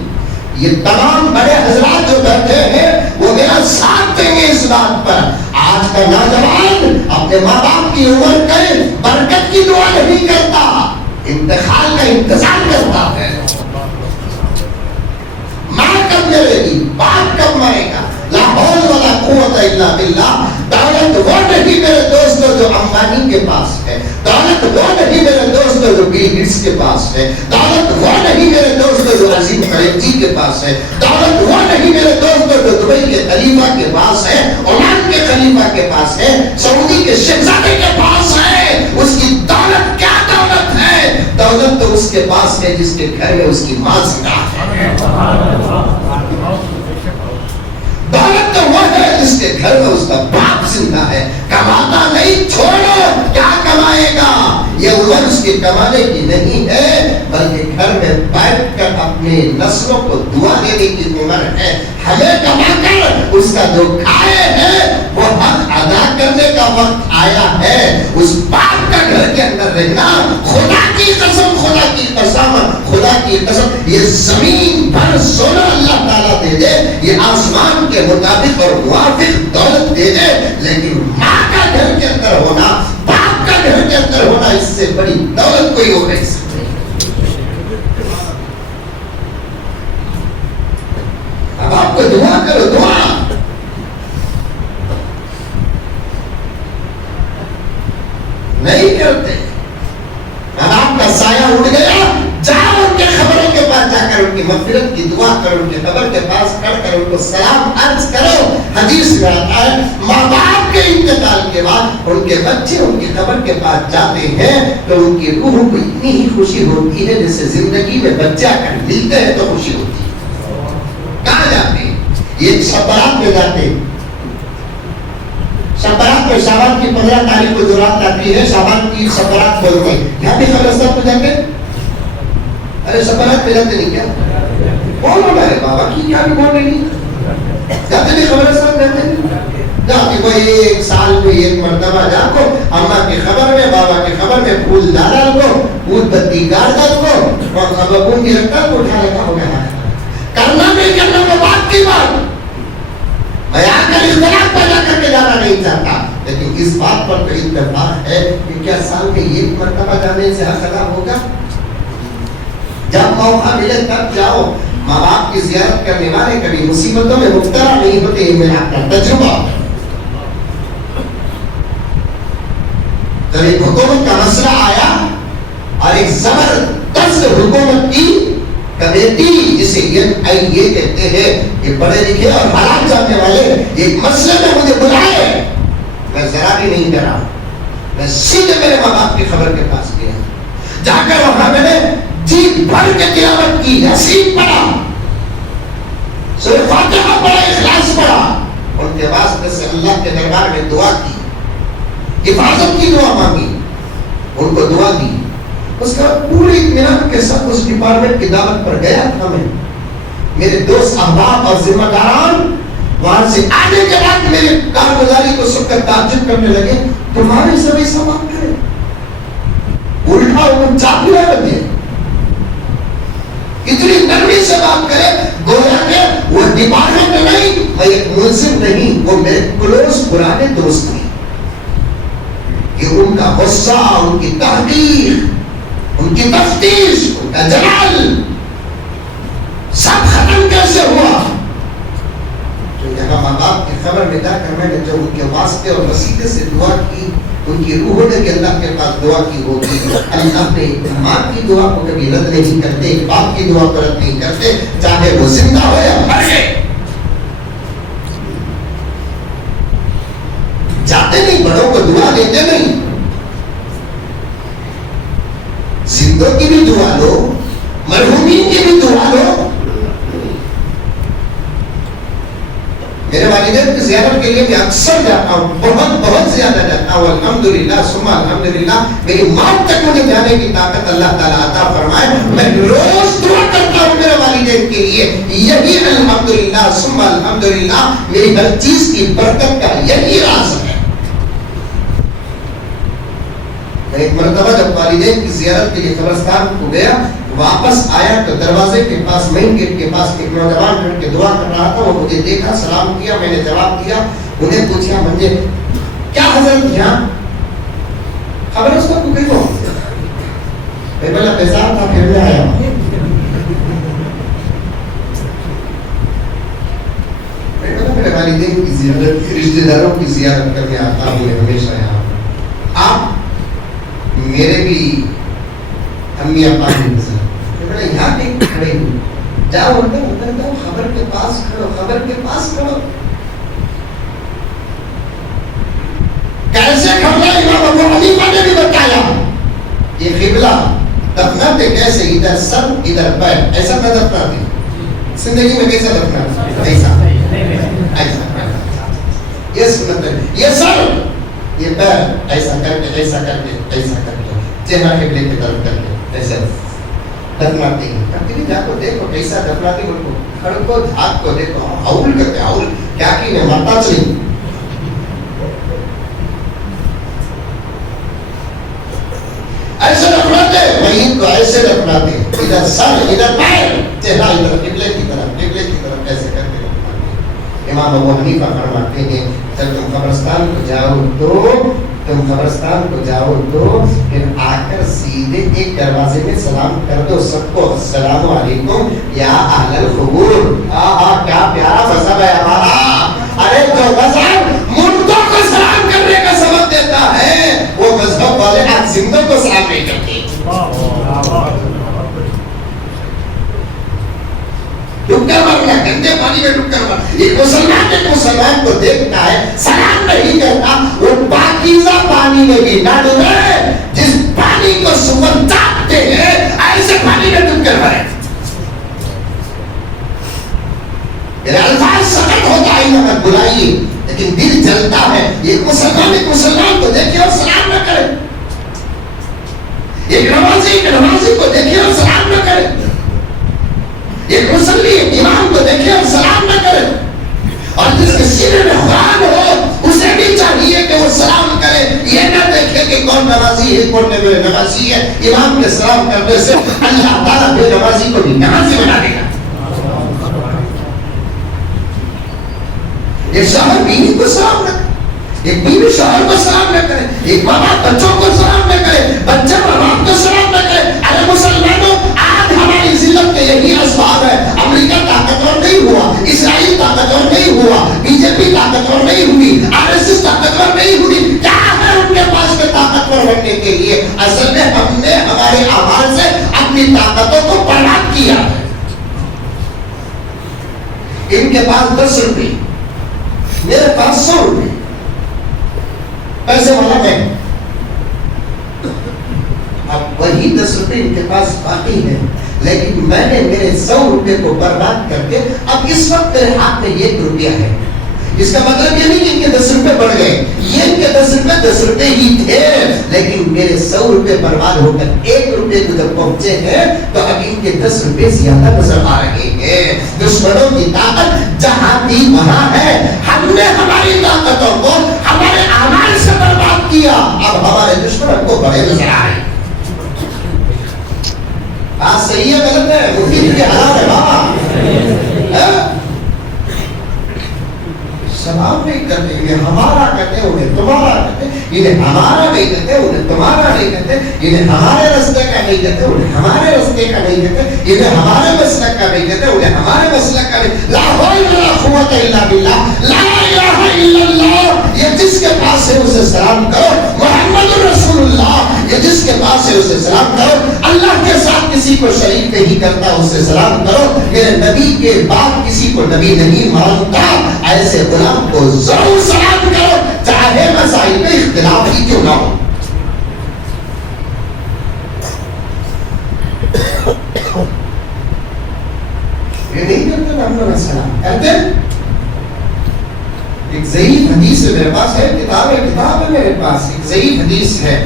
یہ تمام بڑے حضرات جو بیٹھے ہیں وہ میرا ساتھ دیں گے اس بات پر. آج کا نوجوان اپنے ماں باپ کی عمر کے برکت کی دعا نہیں کرتا, انتقال کا انتظار کرتا ہے. ماں کب ملے گی, باپ کب مرے گا. لا حول ولا قوت الا باللہ. دولت وہ نہیں میرے دوستو جو امبانی کے پاس ہے, دولت وہ نہیں میرے دوستو جو بل گیٹس کے پاس ہے, دولت وہ نہیں میرے دوستو جو عظیم خلیجی کے پاس ہے, دولت وہ نہیں میرے دوستو جو دبئی کے خلیفہ کے پاس ہے, عمان کے خلیفہ کے پاس ہے, سعودی کے شہزادے کے پاس ہے. اس کی دولت کیا دولت ہے؟ دولت تو اس کے پاس ہے جس کے گھر میں اس کی ماں زندہ ہے. دولت تو وہ ہے جس کے گھر میں اس کا باپ زندہ ہے. کماتا نہیں, چھوڑو, کیا کمائے گا. یہ عمر اس کے کمانے کی نہیں ہے بلکہ گھر میں بیٹھ کر اپنے نسلوں کو دعا دینے کی عمر ہے. ہمیں کما کر اس کا جو کھائے ہیں وہ حق ادا کرنے کا وقت آیا ہے. اس باپ کا گھر کے اندر رہنا, خدا کی قسم, خدا کی قسم, خدا کی قسم, یہ زمین پر سونا اللہ تعالیٰ دے دے, یہ آسمان کے مطابق اور موافق دولت دے دے, لیکن ماں کا گھر کے اندر ہونا, باپ کا گھر کے اندر ہونا, اس سے بڑی دولت کوئی ہو نہیں سکتی. اب آپ کو دعا کرو, دعا نہیں کرتے. اب آپ کا سایہ اڑ گیا, جاؤ ان کے خبروں کے پاس جا کر ان کی مغفرت کی دعا کرو, ان کے قبر کے پاس کھڑ کر ان کو سلام عرض کرو. حدیث میں آتا ہے ماں باپ کے انتقال کے بعد ان کے بچے ان کی قبر کے پاس جاتے ہیں تو ان کی روح کو اتنی ہی خوشی ہوتی ہے جیسے زندگی میں بچہ کر ملتے ہیں تو خوشی ہوتی ہے. کہاں جاتے ہیں؟ یہ شب برات میں جاتے ہیں. شب برات میں شعبان کی 15 تاریخ کو جو رات آتی ہے, شعبان کی شب برات بولتے ہیں. یہاں بھی قبرستان پہ جاتے ہیں. ارے شب برات پہ جاتے نہیں کیا؟ بولو میرے بابا کی کیا بھی بول رہی نہیں جاتے نہیں قبرستان جاتے نہیں. جاتے کوئی ایک سال میں ایک مرتبہ جا کو اماں کی خبر میں, بابا کی خبر میں پھول ڈالا کو, پھول بتی گاڑ دل کو, اور خبر کی رکھتا کو اٹھا لگا ہو گیا. کرنا نہیں کرنا وہ بات کی بات. میں آ کر اختلاف پیدا کر کے جانا نہیں چاہتا, لیکن اس بات پر تو اتفاق ہے کہ کیا سال میں ایک مرتبہ جانے سے حق ادا ہوگا؟ جب موقع ملے تب جاؤ. ماں باپ کی زیارت کرنے والے کبھی مصیبتوں میں مبتلا نہیں ہوتے. یہ میرا اپنا تجربہ. جب ایک حکومت کا مسئلہ آیا اور ایک زبردست حکومت کی کمیٹی جسے NIA کہتے ہیں, یہ پڑھے لکھے اور حالات جاننے والے, ایک مسئلے میں مجھے بلائے, میں ذرا بھی نہیں ڈرا. میں سیدھے میرے ماں باپ کی خبر کے پاس گیا. جا کر وہاں میں نے جی بھر کے تلاوت کی, یاسین پڑھا, سورہ فاتحہ پڑھا, اخلاص پڑھا. ان کے واسطے سے اللہ کے دربار میں دعا کی, حفاظت کی دعا مانگی, ان کو دعا دی. اس کا پورے اطمینان کے ساتھ اس ڈپارٹمنٹ کی دعوت پر گیا تھا میں. میرے دوست احباب اور ذمہ داران وہاں سے آنے کے بعد میرے کارگزاری کو سن کر تعجب کرنے لگے, تمہارے سب ایسا بات کرے, الٹا ان چاپی نہ لگے, اتنی نرمی سے بات کرے گویا کہ وہ ڈپارٹمنٹ نہیں, میں ایک ملزم نہیں, وہ میرے کلوز پرانے دوست ہیں. کہ ان کا غصہ, ان کی تحقیق, ان کی تفتیش, ان کا جلال سب ختم کیسے ہوا. تو یہاں ماں باپ کی خبر میں جا کر میں نے جو ان کے واسطے اور وسیلے سے دعا کی, ان کی روح نے کہ اللہ کے پاس دعا کی ہوگی. اللہ نے ماں کی دعا کو کبھی رد نہیں کرتے, باپ کی دعا کو رد نہیں کرتے, چاہے وہ زندہ ہو یا مر گئے. جاتے نہیں, بڑوں کو دعا دیتے نہیں, زندوں کی بھی دعا لو, مرحومین کی بھی دعا لو. میرے والدین کی زیارت کے لیے میں اکثر جاتا ہوں, بہت زیادہ جاتا ہوں. الحمدللہ ثم الحمدللہ میری موت تک مجھے جانے کی طاقت اللہ تعالیٰ عطا فرمائے. میں روز دعا کرتا ہوں میرے والدین کے لیے. یہی الحمدللہ ثم الحمدللہ میری ہر چیز کی برکت کا یہی راز ہے. ایک مرتبہ جب والدین کی زیارت کے لیے قبرستان کو گیا, واپس آیا تو دروازے کے پاس, مین گیٹ کے پاس ایک نوجوان کھڑ کے دعا کر رہا تھا. وہ مجھے دیکھا, سلام کیا, میں نے جواب دیا. انہیں پوچھا مجھے کیا حضرت یہاں خبر اس کو کوئی کو میں بولا بیزار تھا, پھر میں آیا. میں بولا میرے والدین کی زیارت, رشتہ داروں کی زیارت کرنے آتا ہوں میں ہمیشہ یہاں. آپ میرے بھی امی ابا نے یہاں پہ کھڑے ہوئے, جاؤ اندر جاؤ, خبر کے پاس کھڑو, خبر کے پاس کھڑو. کیسے کھڑنا امام ابو حنیفہ نے بھی بتایا. یہ قبلہ دفناتے کیسے, ادھر سر ادھر پیر, ایسا نہ دفناتے. زندگی میں کیسا دفناتے, ایسا یہ سنت ہے. یہ سر یہ پیر ایسا کر کے, ایسا کر کے, ایسا کر کے, چہرہ قبلے کی طرف کر کے ایسا دفناتے ہیں. کبھی جا کو دیکھو کیسا دفناتے ہیں, کھڑ کو دھاک کو دیکھو, ہاؤل کرتے, ہاؤل کیا کی نے مرتا چلی. ایسے دفناتے, وہیں کو ایسے دفناتے, ادھر سر ادھر پیر, چہرہ ادھر قبلے کی طرف, قبلے کی طرف ایسے کرتے دفناتے. امام ابو حنیفہ فرماتے ہیں جب تم قبرستان کو جاؤ تو پھر آ کر سیدھے ایک دروازے میں سلام کر دو سب کو, السلام علیکم یا اہل القبور. کیا پیارا مذہب ہے ہمارا. ارے جو مذہب مردوں کو سلام کرنے کا سبب دیتا ہے, وہ مذہب والے آج زندوں کو سلام نہیں کرتے. ڈب کر مرنا, گندے پانی میں ڈب کر مرنا. ایک مسلمان کو دیکھتا ہے, سلام نہیں کرتا, وہ پاکیزہ پانی میں بھی نہ ڈوبے. جس پانی کو سمن چاہتے ہیں ایسے پانی میں ڈب کر مرے. میرے الفاظ سخت ہوتا ہے, مت بلائیے, لیکن دل جلتا ہے. ایک مسلمان کو دیکھے اور سلام نہ کرے, ایک نمازی کو دیکھے اور سلام نہ کرے, ایک مصلی امام کو دیکھے اور سلام نہ کرے. اور جس کے سینے میں قرآن ہو اسے بھی چاہیے کہ وہ سلام کرے, یہ نہ دیکھے کہ کون نمازی ہے کون نمازی ہے. امام کے سلام کرنے سے اللہ تعالیٰ بے نمازی کو بھی نمازی بنا دے گا. ایک شوہر بیوی کو سلام نہ کرے, ایک بیوی شوہر کو سلام نہ کرے, ایک ماں باپ بچوں کو سلام نہ کرے, بچہ ماں باپ کو سلام نہ کرے. ارے مسلمانوں, آج ہماری کے پاس 10 روپے، میرے پاس 100 روپے، پیسے والا میں، اب وہی 10 روپے ان کے پاس باقی ہے، لیکن میں نے میرے 100 روپے کو برباد کر کے اب اس وقت میرے ہاتھ میں 1 روپیہ ہے. اس کا مطلب یہ نہیں کہ ان کے 10 روپے بڑھ گئے، یہ ان کے 10 روپے ہی تھے، لیکن میرے 100 روپے برباد ہو کر 1 روپے کو جب پہنچے ہیں تو اب ان کے 10 روپے زیادہ نظر آ رہے ہیں. دشمنوں کی طاقت جہاں تھی وہاں ہے، ہم نے ہماری طاقتوں کو ہمارے اعمال سے برباد کیا، اب ہمارے دشمن ہم کو بڑے نظر آ رہے ہیں. صحیح ہے غلط ہے؟ مفتی کے حالات ہے وہاں سلام نہیں کرتے، انہیں ہمارا کہتے انہیں تمہارا کہتے، انہیں ہمارا نہیں کہتے انہیں تمہارا نہیں کہتے، انہیں ہمارے رستے کا نہیں کہتے انہیں ہمارے رستے کا نہیں کہتے، انہیں ہمارے مسلک کا نہیں کہتے انہیں ہمارے مسلک کا نہیں. لا حول ولا قوت الا باللہ، لا الہ الا اللہ. یہ جس کے پاس ہے اسے سلام کرو، محمد رسول اللہ. یہ جس کے پاس ہے اسے سلام کرو، اللہ کے ساتھ کسی کو شریک نہیں کرتا اسے سلام کرو. میرے نبی کے بعد کسی کو نبی نہیں مانتا، ایسے غلام کو ضرور سلام کرو، چاہے مسائل میں اختلاف ہی کیوں نہ ہو. یہ نہیں کرتے نا ہم لوگ سلام کرتے. ایک ضعیف حدیث میرے پاس ہے، کتاب ہے میرے پاس، ایک ضعیف حدیث ہے.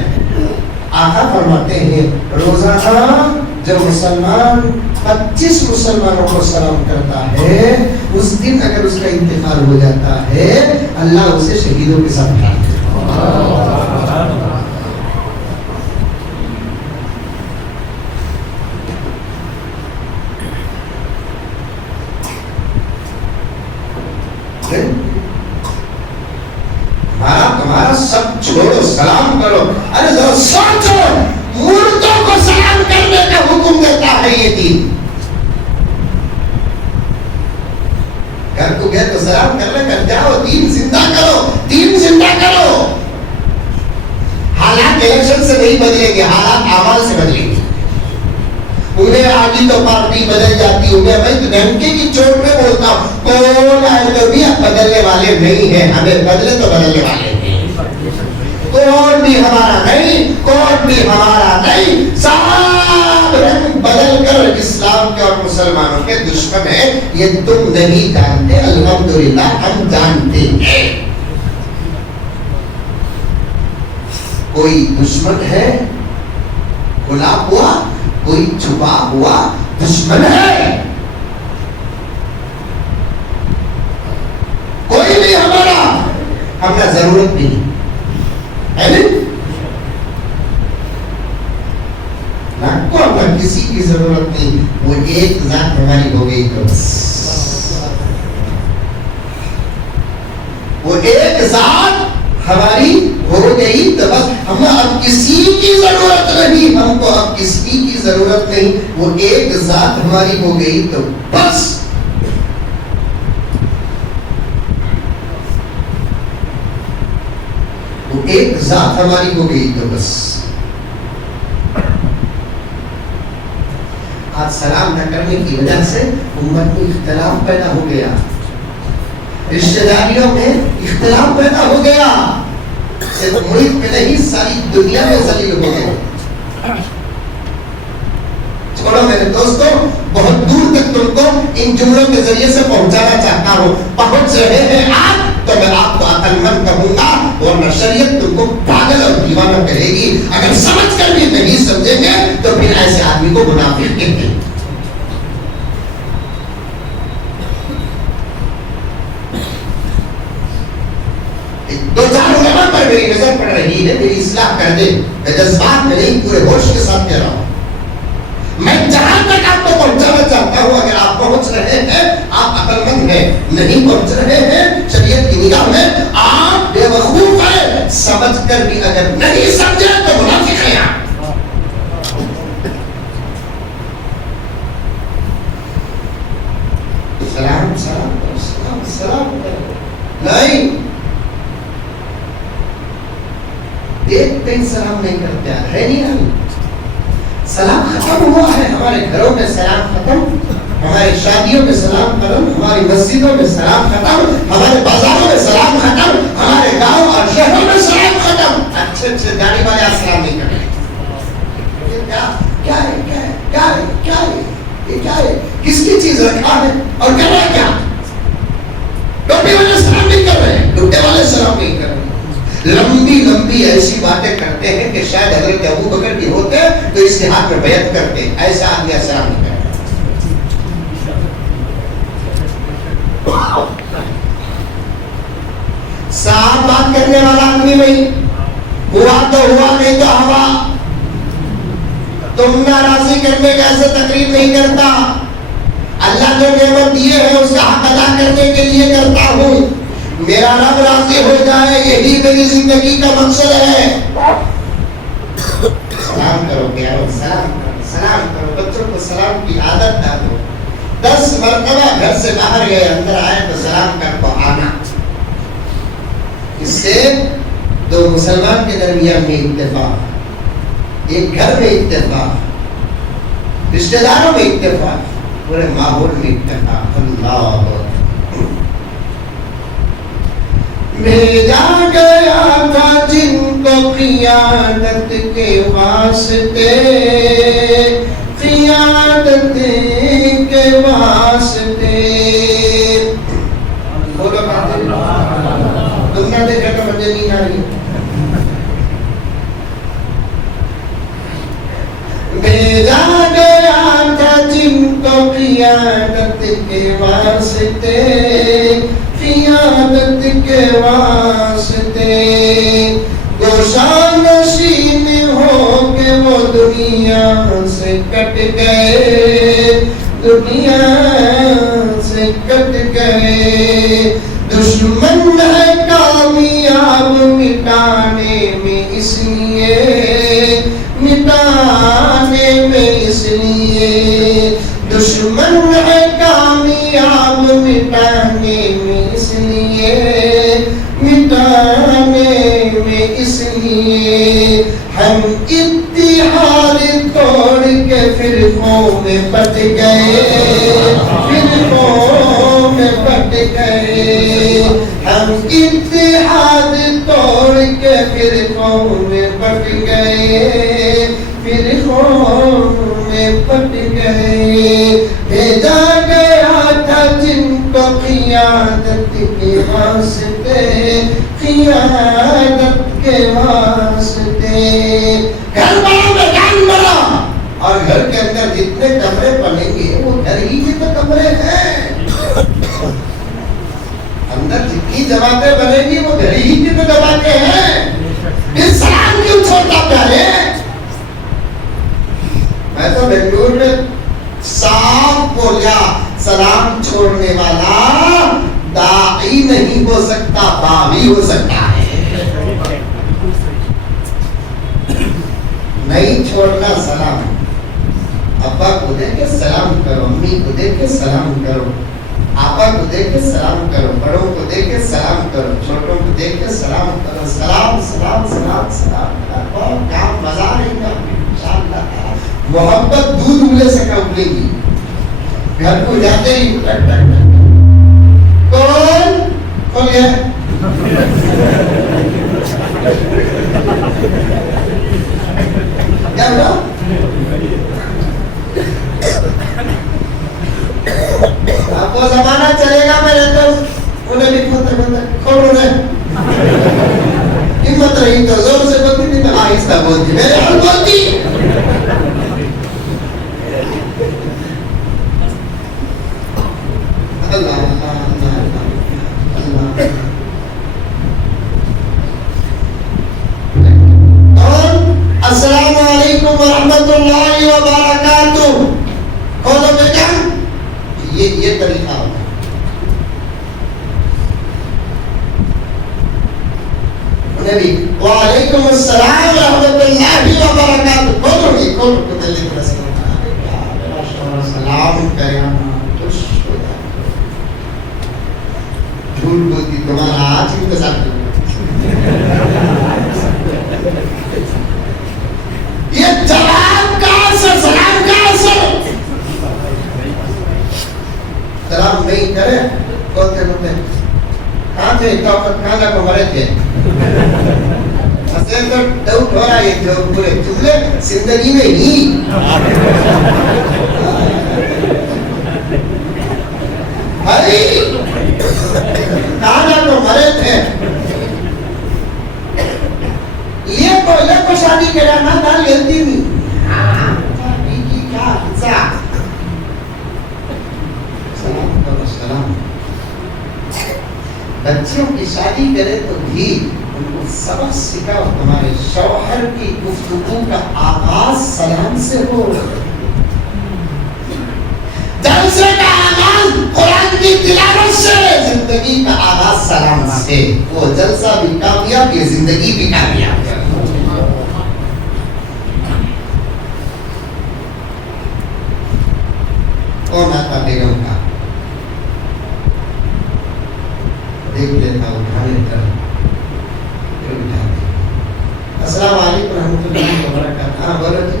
آقا فرماتے ہیں روزانہ جب مسلمان 25 مسلمانوں کو سلام کرتا ہے، اس دن اگر اس کا انتقال ہو جاتا ہے اللہ اسے شہیدوں کے ساتھ اٹھا لیتا ہے. تمہارا سب چھوڑو، سلام کرو. ارے ذرا سوچو، مردوں کو سلام کرنے کا حکم دیتا ہے یہ دین. گھر تو گئے تو سلام کر لے کر جاؤ، دین زندہ کرو، دین زندہ کرو. حالات الیکشن سے نہیں بدلیں گے، حالات اعمال سے بدلیں گے. انہیں آگی تو پارٹی بدل جاتی، انہیں میں تو ڈنکے کی چوٹ میں بولتا ہوں، کون آئے تو بھی اب بدلنے والے نہیں ہیں، ہمیں بدلے تو بدلنے والے ہیں. کون بھی ہمارا نہیں، کون بھی ہمارا نہیں، سب رنگ بدل کر اسلام کے اور مسلمانوں کے دشمن ہیں. یہ تم نہیں جانتے، الحمدللہ ہم جانتے ہیں. کوئی دشمن ہے کھلا ہوا، کوئی چھپا ہوا دشمن ہے. کوئی بھی ہمارا ہمیں ضرورت نہیں ہے، کسی کی ضرورت نہیں. وہ ایک ذات ہماری ہو گئی تو بس، وہ ایک ذات ہماری ہو گئی تو بس. ہمیں اب کسی کی ضرورت نہیں، ہم کو اب کسی کی ضرورت نہیں. وہ ایک ذات ہماری ہو گئی تو بس. وہ ایک ذات ہماری ہو گئی تو بس. آج سلام نہ کرنے کی وجہ سے امت میں اختلاف پیدا ہو گیا، رشتہ داریوں میں اختلاف پیدا ہو گیا. صرف ملک میں نہیں، ساری دنیا میں ذلیل ہو گئے. چھوڑو میرے دوستوں، بہت دور تک تم کو ان جملوں کے ذریعے سے پہنچانا چاہتا ہوں. پہنچ رہے ہیں آپ تو میں آپ کو عقل مند کہوں گا، ورنہ شریعت تم کو پاگل اور دیوانہ کہے گی. اگر سمجھ کر بھی نہیں سمجھیں گے تو پھر ایسے آدمی کو منافق کہتے ہیں. دو چار علماء پر میری نظر پڑ رہی ہے، میری اصلاح کر دے. میں جذبات میں نہیں، پورے ہوش کے ساتھ کہہ رہا ہوں. میں جہاں تک آپ کو پہنچانا چاہتا ہوں، اگر آپ پہنچ رہے ہیں آپ عقل مند ہیں، نہیں پہنچ رہے ہیں شریعت کی نگاہ میں آپ بے وقوف ہیں. سمجھ کر بھی اگر نہیں سمجھے تو منافق ہیں آپ. سلام سلام سلام سلام نہیں، دیکھتے ہی سلام نہیں کرتے ہے. نہیں، سلام ختم ہوا ہے، ہمارے گھروں میں سلام ختم ہماری شادیوں میں سلام ختم، ہماری مسجدوں میں سلام ختم، ہمارے بازاروں میں سلام ختم، ہمارے گاؤں اور شہروں میں سلام ختم. اچھے اچھے داڑھی والے السلام نہیں کرتے. کیا ہے کیا ہے کیا ہے کیا ہے یہ کیا ہے؟ کس کی چیز رکھا ہے اور کر رہا ہے کیا؟ ٹوپی والے سلام نہیں کر رہے، ڈبے والے سلام نہیں کر رہے. لمبی لمبی ایسی باتیں کرتے ہیں کہ شاید حضرت ابو بکر بھی ہوتے تو اس کے ہاتھ میں بیعت کرتے. ایسا آدمی السلام نہیں کرتا. صاف بات کرنے والا آدمی نہیں، ہوا تو ہوا نہیں تو ہوا. تم ناراضی کرنے کا ایسے تقریر نہیں کرتا. اللہ جو نعمت دیے ہے اس کا حق ادا کرنے کے لیے کرتا ہوں. میرا رب راضی ہو جائے یہی میری زندگی کا مقصد ہے. سلام کرو پیارو، سلام کرو، سلام کرو. بچوں کو سلام کی عادت ڈالو. 10 مرتبہ گھر سے باہر گئے اندر آئے تو سلام کر کو آنا. اس سے دو مسلمان کے درمیان میں اتفاق، ایک گھر میں اتفاق، رشتہ داروں میں اتفاق، پورے ماحول میں اتفاق. اللہ بھیجا گیا تھا جن کو قیادت کے واسطے، قیادت کے واسطے. بولو تم نہ دیکھا تو مجھے نہیں آ رہی. بھیجا گیا تھا جن کو قیادت کے واسطے، قیادت کے واسطے. گوشہ نشین ہو کے وہ دنیا سے کٹ گئے، دنیا سے کٹ گئے. دشمن ہے کامیاب مٹانے میں اس لیے، مٹانے میں اس لیے. دشمن ہے کامیاب مٹانے میں اس لیے، مٹانے میں اس لیے. ہم اتحاد توڑ کے فرقوں میں بٹ گئے، فرقوں میں بٹ گئے. ہم اتحاد توڑ کے فرقوں میں بٹ گئے، فرقوں میں بٹ گئے. بھیجا گیا تھا جن کو قیادت کے واسطے، قیادت کے واسطے. گھر بڑا مکان بڑا اور گھر کے اندر جتنے کمرے بنیں گے وہ گھر ہی کے تو کمرے ہیں. اندر جتنی جماعتیں بنیں گی وہ گھر ہی کی تو جماعتیں ہیں. پھر سلام کیوں چھوڑتا پیارے؟ میں تو بنگلور میں صاف بولیا، سلام چھوڑنے والا داعی نہیں ہو سکتا، باغی ہو سکتا ہے. نہیں چھوڑنا سلام. ابا کو دیکھ کے سلام کرو، امی کو دیکھ کے سلام کرو، آپا کو دیکھ کے سلام کرو، بڑوں کو دیکھ کے سلام کرو، چھوٹوں کو دیکھ کے سلام کرو. سلام سلام سلام سلام. بہت کام مزہ نہیں گا انشاءاللہ. محبت دودھ ابلے سے کم ابلے گی. گھر کو جاتے ہی کون کھول گیا؟ کیا بولا؟ آپ کو زمانہ چلے گا. میں رہتا ہوں انہیں بھی کھول رہے ہمت رہی تو زور سے بولتی تھی، میں آہستہ بولتی، میرے حال بولتی. اللہ اللہ اللہ اللہ. السلام علیکم ورحمۃ اللہ وبرکاتہ. کھولو بیٹا. یہ طریقہ ہوتا ہے. نبی وعلیکم السلام ورحمۃ اللہ وبرکاتہ. کھولو گی کھولو تو دل میں سلام کریں. جھوٹ بولتی تمہارا آج انتظار کرو. یہ جواب کا اثر، سلام کا اثر. تو ڈاؤٹ ہو رہا ہے جو پورے جملے زندگی میں ہی کہاں تو مرے تھے یہ کو شادی کرا نا دال جلدی نہیں بچوں کی شادی کرے تو بھی ان کو سبق سکھاؤ. تمہارے شوہر کی گفتگو کا آغاز سلام سے ہو. جلسے کا آغاز قرآن کی تلاوت سے, زندگی کا آغاز سلام سے. وہ جلسہ بھی کامیاب, یہ زندگی بھی کامیاب. کون آتا بیگم کا دیکھ لیتا ہوں کھانے پر. السلام علیکم ورحمۃ اللہ وبرکاتہ. ہاں بولو جی.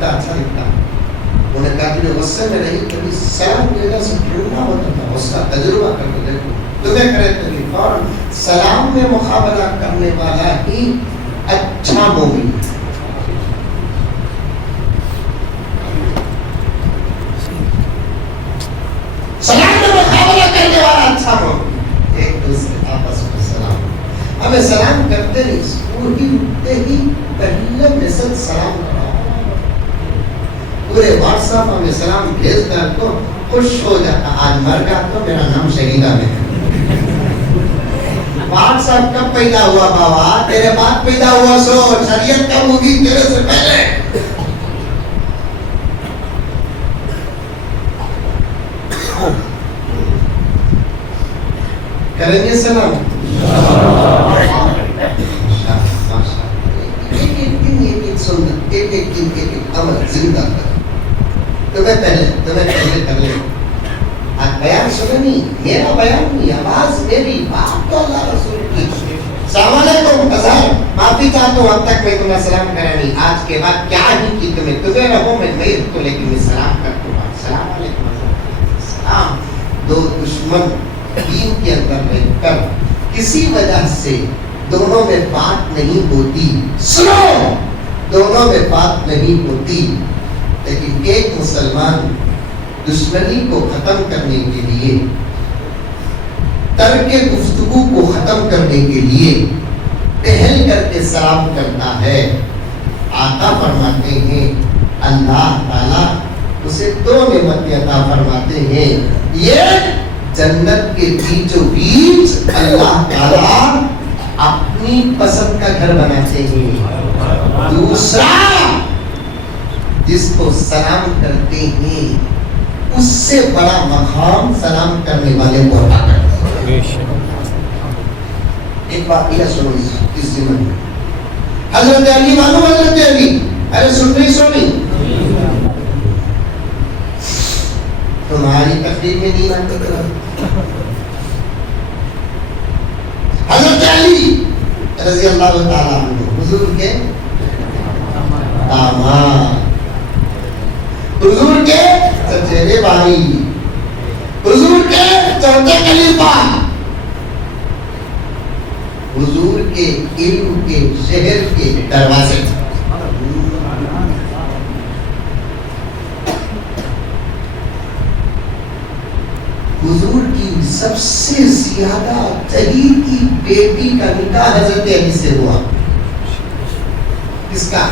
اچھا لگتا. انہوں نے کہا کہ غصے میں نہیں, کبھی سلام کی وجہ سے ڈھونڈنا ہوتا تھا. اس کا تجربہ کر کے دیکھو, تمہیں کرے تکلیف. اور سلام میں مقابلہ کرنے والا ہی اچھا مومن. سلام میں مقابلہ کرنے والا اچھا مومن. ایک دوسرے آپس میں سلام. ہمیں سلام کرتے نہیں, اسکول ہی اٹھتے ہی پہلے میسج سلام کرا. پورے واٹس ایپ ہمیں سلام بھیج کر تو خوش ہو جاتا. آج مر گیا تو میرا نام شہیدہ میں ہے. واٹس ایپ کب پیدا ہوا بابا؟ تیرے بعد پیدا ہوا. سو شریعت کب ہوگی؟ تیرے سے پہلے. کریں گے سلام. ایک عمل زندہ کر. تمہیں پہلے کر لے. آج بیان سنے نہیں, میرا بیان نہیں, آواز میری, بات تو اللہ رسول کی. السلام علیکم ہزار معافی چاہتا ہوں, اب تک میں تمہیں سلام کرا نہیں. آج کے بعد کیا ہی کی تمہیں رہو میں نہیں رکھوں, لیکن میں سلام کرتا ہوں. السلام علیکم. سلام. دو دشمن دین کے اندر رہ کر کسی وجہ سے دونوں میں بات نہیں ہوتی. سنو, دونوں میں بات نہیں ہوتی, لیکن ایک مسلمان دشمنی کو ختم کرنے کے لیے, ترک گفتگو کو ختم کرنے کے لیے ٹہل کر کے سلام کرتا ہے. آقا فرماتے ہیں اللہ تعالیٰ اسے دو نعمتیں عطا فرماتے ہیں. یہ جنت کے بیچوں بیچ اللہ تعالیٰ اپنی پسند کا گھر بناتے ہیں. دوسرا, جس کو سلام کرتے ہیں اس سے بڑا مقام سلام کرنے والے کو عطا کرتے ہیں. ایک بات یہ سنو اس زمین میں, حضرت علی معلوم, حضرت علی, ارے سنی تمہاری تقریر میں نہیں آتا. حضرت علی رضی اللہ تعالیٰ عنہ حضور کے داماد, حضور کے چچیرے بھائی, حضور کے چوتھے خلیفہ, حضور کے علم کے شہر کے دروازے. حضور کی سب سے زیادہ جلیل کی بیٹی کا نکاح حضرت علی سے ہوا. کس کا؟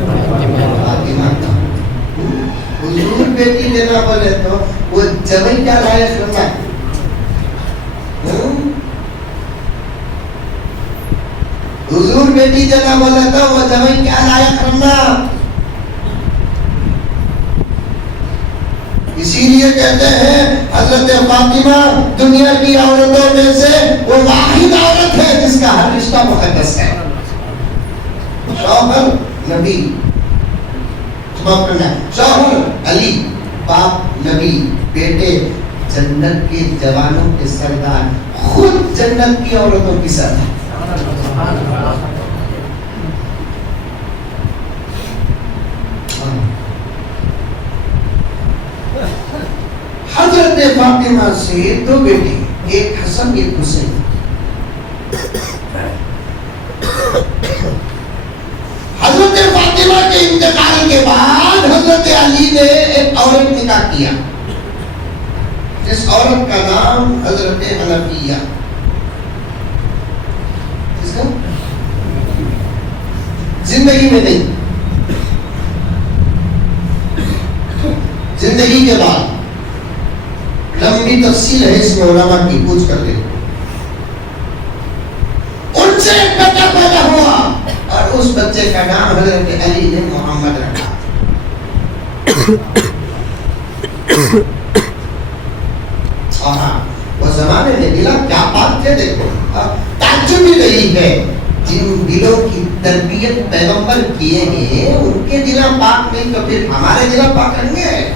فاطمہ کا. حضور بیٹی لینا بولے تو وہ جمعی کیا لائق کرنا. حضور بیٹی لینا بولے تو وہ جمعی کیا لائق کرنا. اسی لیے کہتے ہیں حضرت فاطمہ دنیا کی عورتوں میں سے وہ واحد عورت ہے جس کا ہر رشتہ مقدس ہے. شوہر نبی, شوہر علی, باپ نبی, بیٹے جنت کے جوانوں کے سردار, خود جنت کی عورتوں کی سردار. حضرت فاطمہ سے دو بیٹے, ایک حسن ایک حسین. سال کے بعد حضرت علی نے ایک عورت نکاح کیا جس عورت کا نام حضرت حنفیہ. اس کا زندگی میں نہیں، زندگی کے بعد. لمبی تفصیل ہے اس میں، علماء کی پوچھ کر لے. ان سے ایک بچہ پیدا ہوا اور اس بچے کا نام حضرت علی نے محمد رکھا. وہ زمانے میں دلا کیا بات تھے، دیکھو تعجب بھی رہی ہے. جن دلوں کی تربیت پیغمبر کیے ہیں ان کے دل پاک نہیں تو پھر ہمارے دل پاک رہیں گے؟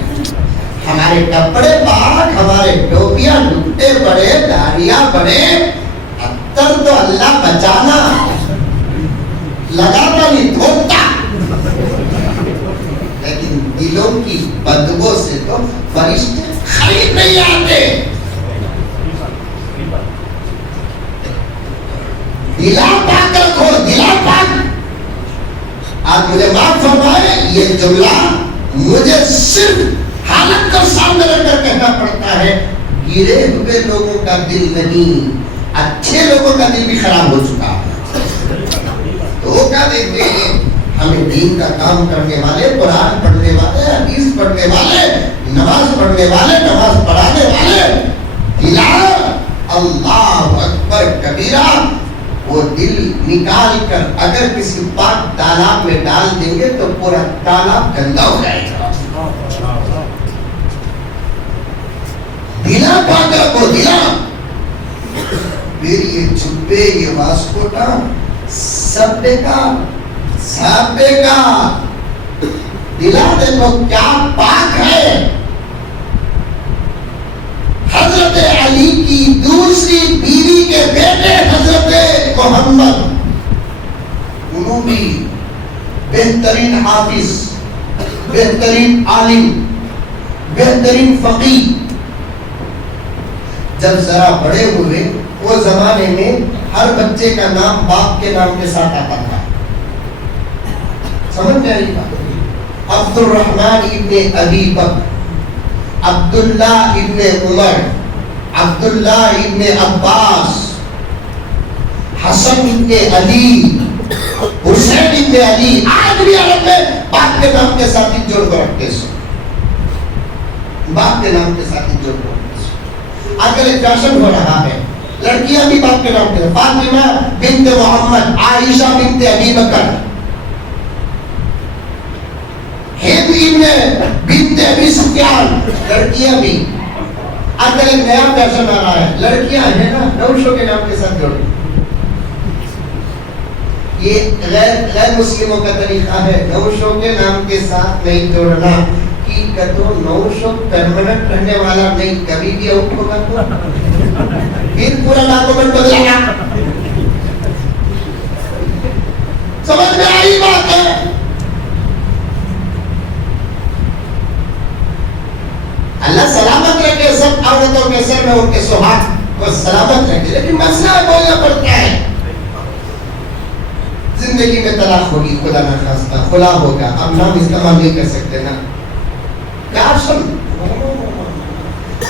ہمارے کپڑے پاک، ہمارے ٹوپیاں لٹے بڑے، داڑیاں بڑے، اتر تو اللہ بچانا، لگاتا نہیں دھوتا، لیکن دلوں کی بدبو سے تو فرشتے خرید نہیں آتے. دلا پاک رکھو، دلا پاک. آج مجھے معاف فرمائے، یہ جملہ مجھے صرف حالت کو سامنے رکھ کر کہنا پڑتا ہے. گرے ہوئے لوگوں کا دل نہیں، اچھے لوگوں کا دل بھی خراب ہو چکا ہے. تو کیا دیکھتے ہیں؟ ہمیں دین کا کام کرنے والے، قرآن پڑھنے والے، حدیث پڑھنے والے، نماز پڑھنے والے، نماز پڑھانے والے، دلا اللہ اکبر کبیرہ، وہ دل نکال کر اگر کسی پاک تالاب میں ڈال دیں گے تو پورا تالاب گندا ہو جائے گا. دلا پاک رکھو، دلا. پھر یہ چھپے، یہ واسکوٹا سب بیکار، سب بیکار. دلا دیکھو کیا پاک ہے. حضرت علی کی دوسری بیوی کے بیٹے حضرت محمد، انہوں بھی بہترین حافظ، بہترین عالم، بہترین فقیہ. جب ذرا بڑے ہوئے، وہ زمانے میں ہر بچے کا نام باپ کے نام کے ساتھ آتا تھا. سمجھ میں آئی بات؟ عبد الرحمن ابن ابی بکر، عبداللہ ابن عمر، عبداللہ ابن عباس، حسن ابن علی، حسین ابن علی. آج بھی عرب میں باپ کے نام کے ساتھ ہی جوڑ کر رکھتے ہیں، باپ کے نام کے ساتھ ہی جوڑ کر رکھتے ہیں. آج کل ایک فیشن ہو رہا ہے، لڑکیاں بھی باپ کے نام کے، فاطمہ بنت محمد، عائشہ بنت ابی بکر، ہند ابن بنت ابی سفیان، لڑکیاں بھی. آج کل ایک نیا فیشن آ رہا ہے، لڑکیاں ہیں نا نوشوں کے نام کے ساتھ جوڑیں. یہ غیر مسلموں کا طریقہ ہے، نوشوں کے نام کے ساتھ نہیں جوڑنا. کی کہو نوشوں پرمننٹ رہنے والا نہیں، کبھی بھی آؤٹ ہوگا تو پھر پورا ڈاکومنٹ بدلے گا. سمجھ میں آئی بات ہے؟ اللہ سلامت رکھے سب عورتوں کے سر میں ان کے سہاگ وہ سلامت رکھے، لیکن مسئلہ بولنا پڑتا ہے. زندگی میں طلاق ہوگی، خدا نہ خواستہ خلا ہوگا، اب نام استعمال نہیں کر سکتے نا. کیا سن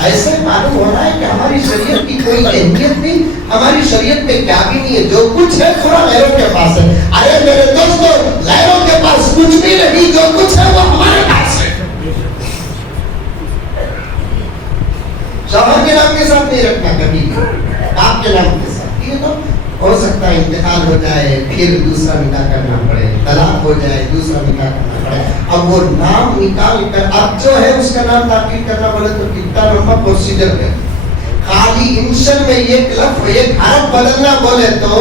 ایسے معلوم ہو رہا ہے کہ ہماری شریعت کی کوئی اہمیت نہیں، ہماری شریعت میں کیا بھی نہیں ہے، جو کچھ ہے تھوڑا غیروں کے پاس ہے. ارے میرے دوستو، غیروں کے پاس کچھ بھی نہیں، جو کچھ ہے وہ ہمارے پاس ہے. شوہر کے نام کے ساتھ نہیں رکھنا کبھی بھی، آپ کے نام کے ساتھ. یہ تو ہو سکتا ہے انتقال ہو جائے پھر دوسرا نکاح کرنا پڑے، طلاق ہو جائے دوسرا نکاح کرنا پڑے. اب وہ نام نکال کر اب جو ہے اس کا نام تعبیر کرنا بولے تو کتنا لمبا پروسیجر ہے. خالی انشل میں ایک لفظ ایک حرف بدلنا بولے تو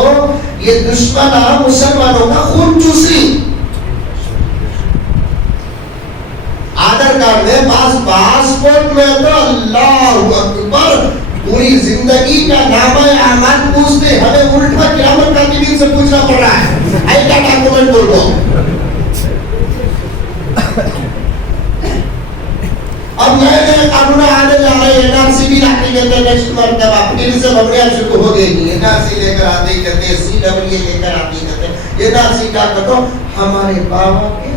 یہ دشمن مسلمانوں کا خون چوسی. آدھار کارڈ میں پاسپورٹ میں تو اللہ اکبر پوری زندگی کا نامہ اعمال پوچھتے، ہمیں الٹا قیامت کا دن سے پوچھنا پڑ رہا ہے. ایسا ڈاکومنٹ بول دو. اب نئے نئے قانون آنے جا رہے ہیں، NRC بھی لاتے کہتے نیکسٹ مرتبہ پھر سے ببریاں شروع ہو گئی. NRC لے کر آتے کہتے CWA لے کر آتے کہتے NRC کا کہتے ہمارے بابا کے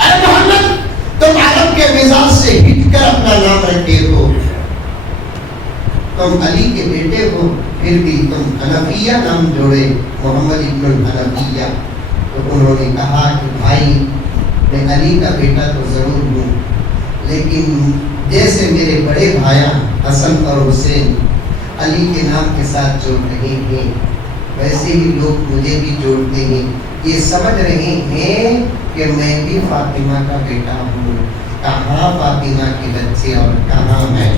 اے محمد تم عرب کے مزاج سے ہٹ کر اپنا نام رکھتے ہو, تم علی کے بیٹے ہو, پھر بھی تم حنفیہ نام جوڑے محمد ابن الحنفیہ. تو انہوں نے کہا کہ بھائی میں علی کا بیٹا تو ضرور ہوں, لیکن جیسے میرے بڑے بھائیاں حسن اور حسین علی کے نام کے ساتھ جوڑ رہے ہیں ویسے ہی لوگ مجھے بھی جوڑتے ہیں. یہ سمجھ رہے ہیں کہ میں بھی فاطمہ کا بیٹا ہوں. کہاں فاطمہ کے بچے اور کہاں میں.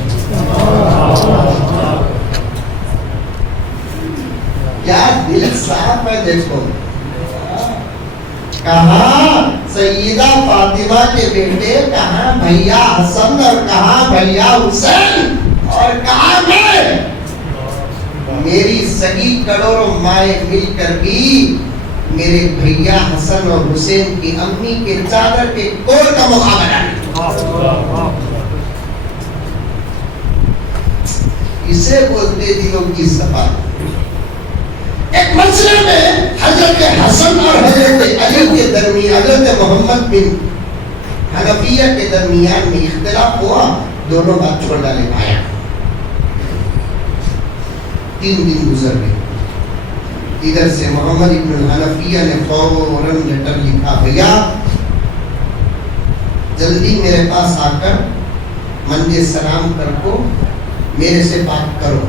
کیا دل صاف ہے دیکھو. کہاں سیدہ فاطمہ کے بیٹے, کہاں بھیا حسن اور کہاں بھیا حسین اور کہاں میں. میری سگی کروڑوں مائیں مل کر بھی میرے بھیا حسن اور حسین کی امی کے چادر کے کوڑ کا مقابلہ نہیں. اسے بولتے دلوں کی صفا. ایک مسئلے میں حضرت حسن اور حضرت علی کے درمیان, حضرت محمد بن حنفیہ کے درمیان میں اختلاف ہوا, دونوں بات چھوڑ ڈالے بھایا. 3 دن گزر گئے. ادھر سے محمد ابن الحنفیہ نے فوراً لیٹر لکھا, بھیا جلدی میرے پاس آ کر منجے سلام کر کو میرے سے بات کرو.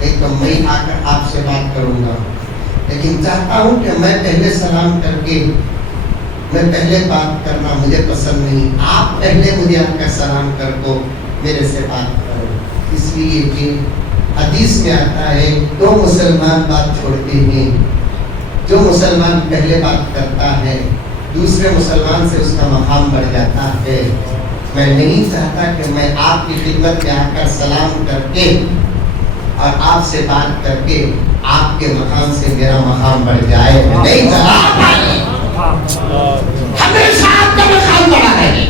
ایک تو میں آ کر آپ سے بات کروں گا, لیکن چاہتا ہوں کہ میں پہلے سلام کر کے میں پہلے بات کرنا مجھے پسند نہیں. آپ پہلے مجھے آ کر سلام کر کو میرے سے بات کرو. اس لیے کہ حدیث میں آتا ہے 2 مسلمان بات چھوڑتے ہیں. جو مسلمان پہلے بات کرتا ہے دوسرے مسلمان سے اس کا مقام بڑھ جاتا ہے. میں نہیں چاہتا کہ میں آپ کی خدمت میں آ کر سلام کر کے اور آپ سے بات کر کے آپ کے مقام سے میرا مقام بڑھ جائے. نہیں ہمیشہ آپ کا مقام بڑھا ہے.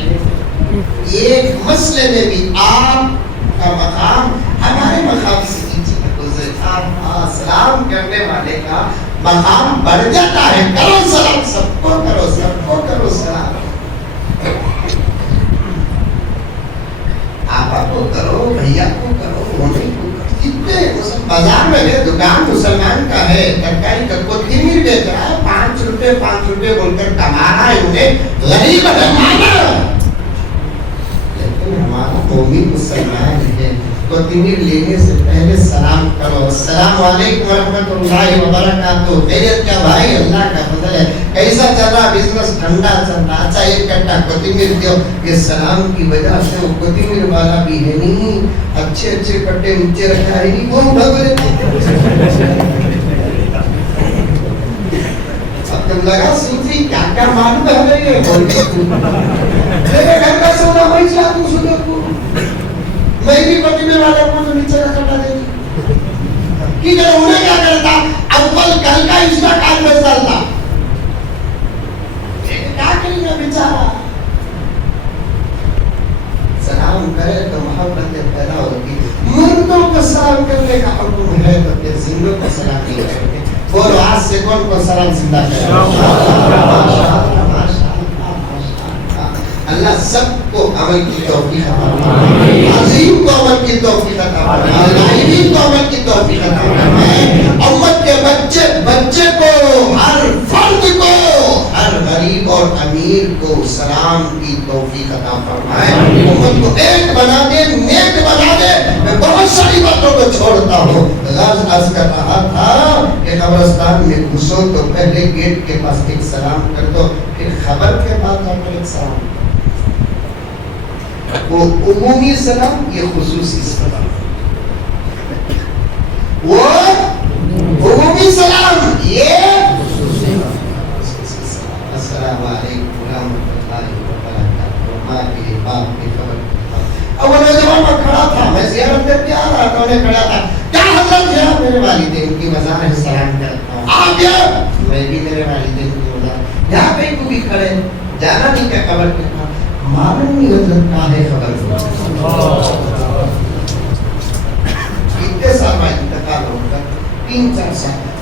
ایک مسئلے میں بھی آپ کا مقام ہمارے مقام سے سلام کرنے والے کا مقام بڑھ جاتا ہے. کرو سلام, سب کو کرو, سب کو کرو سلام. آپا کو کرو, بھیا کو کرو, ممی کو کرو. کتنے بازار میں ہے, دکان مسلمان کا ہے, ترکاری کا کوتمیر بیچ رہا ہے, 5 روپے 5 روپے بول کر کما رہا ہے, انہیں غریب بنانا. لیکن ہمارا مومن مسلمان ہے, کوتمیر لینے سے پہلے سلام کرو. السلام علیکم ورحمۃ اللہ وبرکاتہ. خیریت کیا بھائی, اللہ کا فضل ہے, کیسا چل رہا بزنس, ٹھنڈا چل رہا, اچھا ایک کٹا کوتمیر دو. یہ سلام کی وجہ سے وہ کوتمیر والا بھی ہے نہیں, اچھے اچھے کٹے نیچے رکھا ہے نہیں, وہ بھگے. اب تم لگا صوفی کیا کیا معلوم ہے یہ, میرے گھر کا سونا وہی چاہتا ہوں سونے کو, میں بھی کوتمیر والے کو تو نیچے کا کٹا دے کی کہ انہیں کیا کرتا. اول کل کا اس کا کام میں چلتا, کیا کریں گے بیچارہ. سلام کرے تو محبت پیدا ہوتی. مردوں کو سلام کرنے کا حکم ہے تو پھر زندوں کو سلام نہیں کرتے. بولو آج سے کون کو سلام زندہ کرے. اللہ سب کو عمل کی توفیق عطا فرمائے, عظیم کو عمل کی توفیق عطا فرمائے, عالمین کو عمل کی توفیق عطا فرمائے. امت کے بچے بچے کو, ہر فرد کو, ہر غریب اور امیر کو سلام کی توفیق عطا فرمائے. امت کو ایک بنا دے, نیک بنا دے. میں بہت ساری باتوں کو چھوڑتا ہوں. غرض عرض کر رہا تھا کہ قبرستان میں گھسو تو پہلے گیٹ کے پاس ایک سلام کر دو, پھر خبر کے بعد جا کر ایک سلام. وہ عمومی سلام, یہ خصوصی سلام. وہ عمومی سلام, یہ السلام علیکم ورحمۃ اللہ وبرکاتہ. ماں کے باپ کی خبر. اب وہ نوجوان میں کھڑا تھا, میں زیارت کر کے آ رہا تھا, انہیں کھڑا تھا, کیا حضرت ہے میرے والدین کی مزار ہے سلام کرتا ہوں. آپ کیا, میں بھی میرے والدین کی مزار. یہاں پہ کو بھی کھڑے, جانا نہیں کیا خبر کے تھا. معلوم نہیں حضرت کا ہے خبر. اتنے سال میں انتقال ہو کر 3-4 سال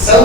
100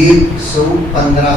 115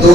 2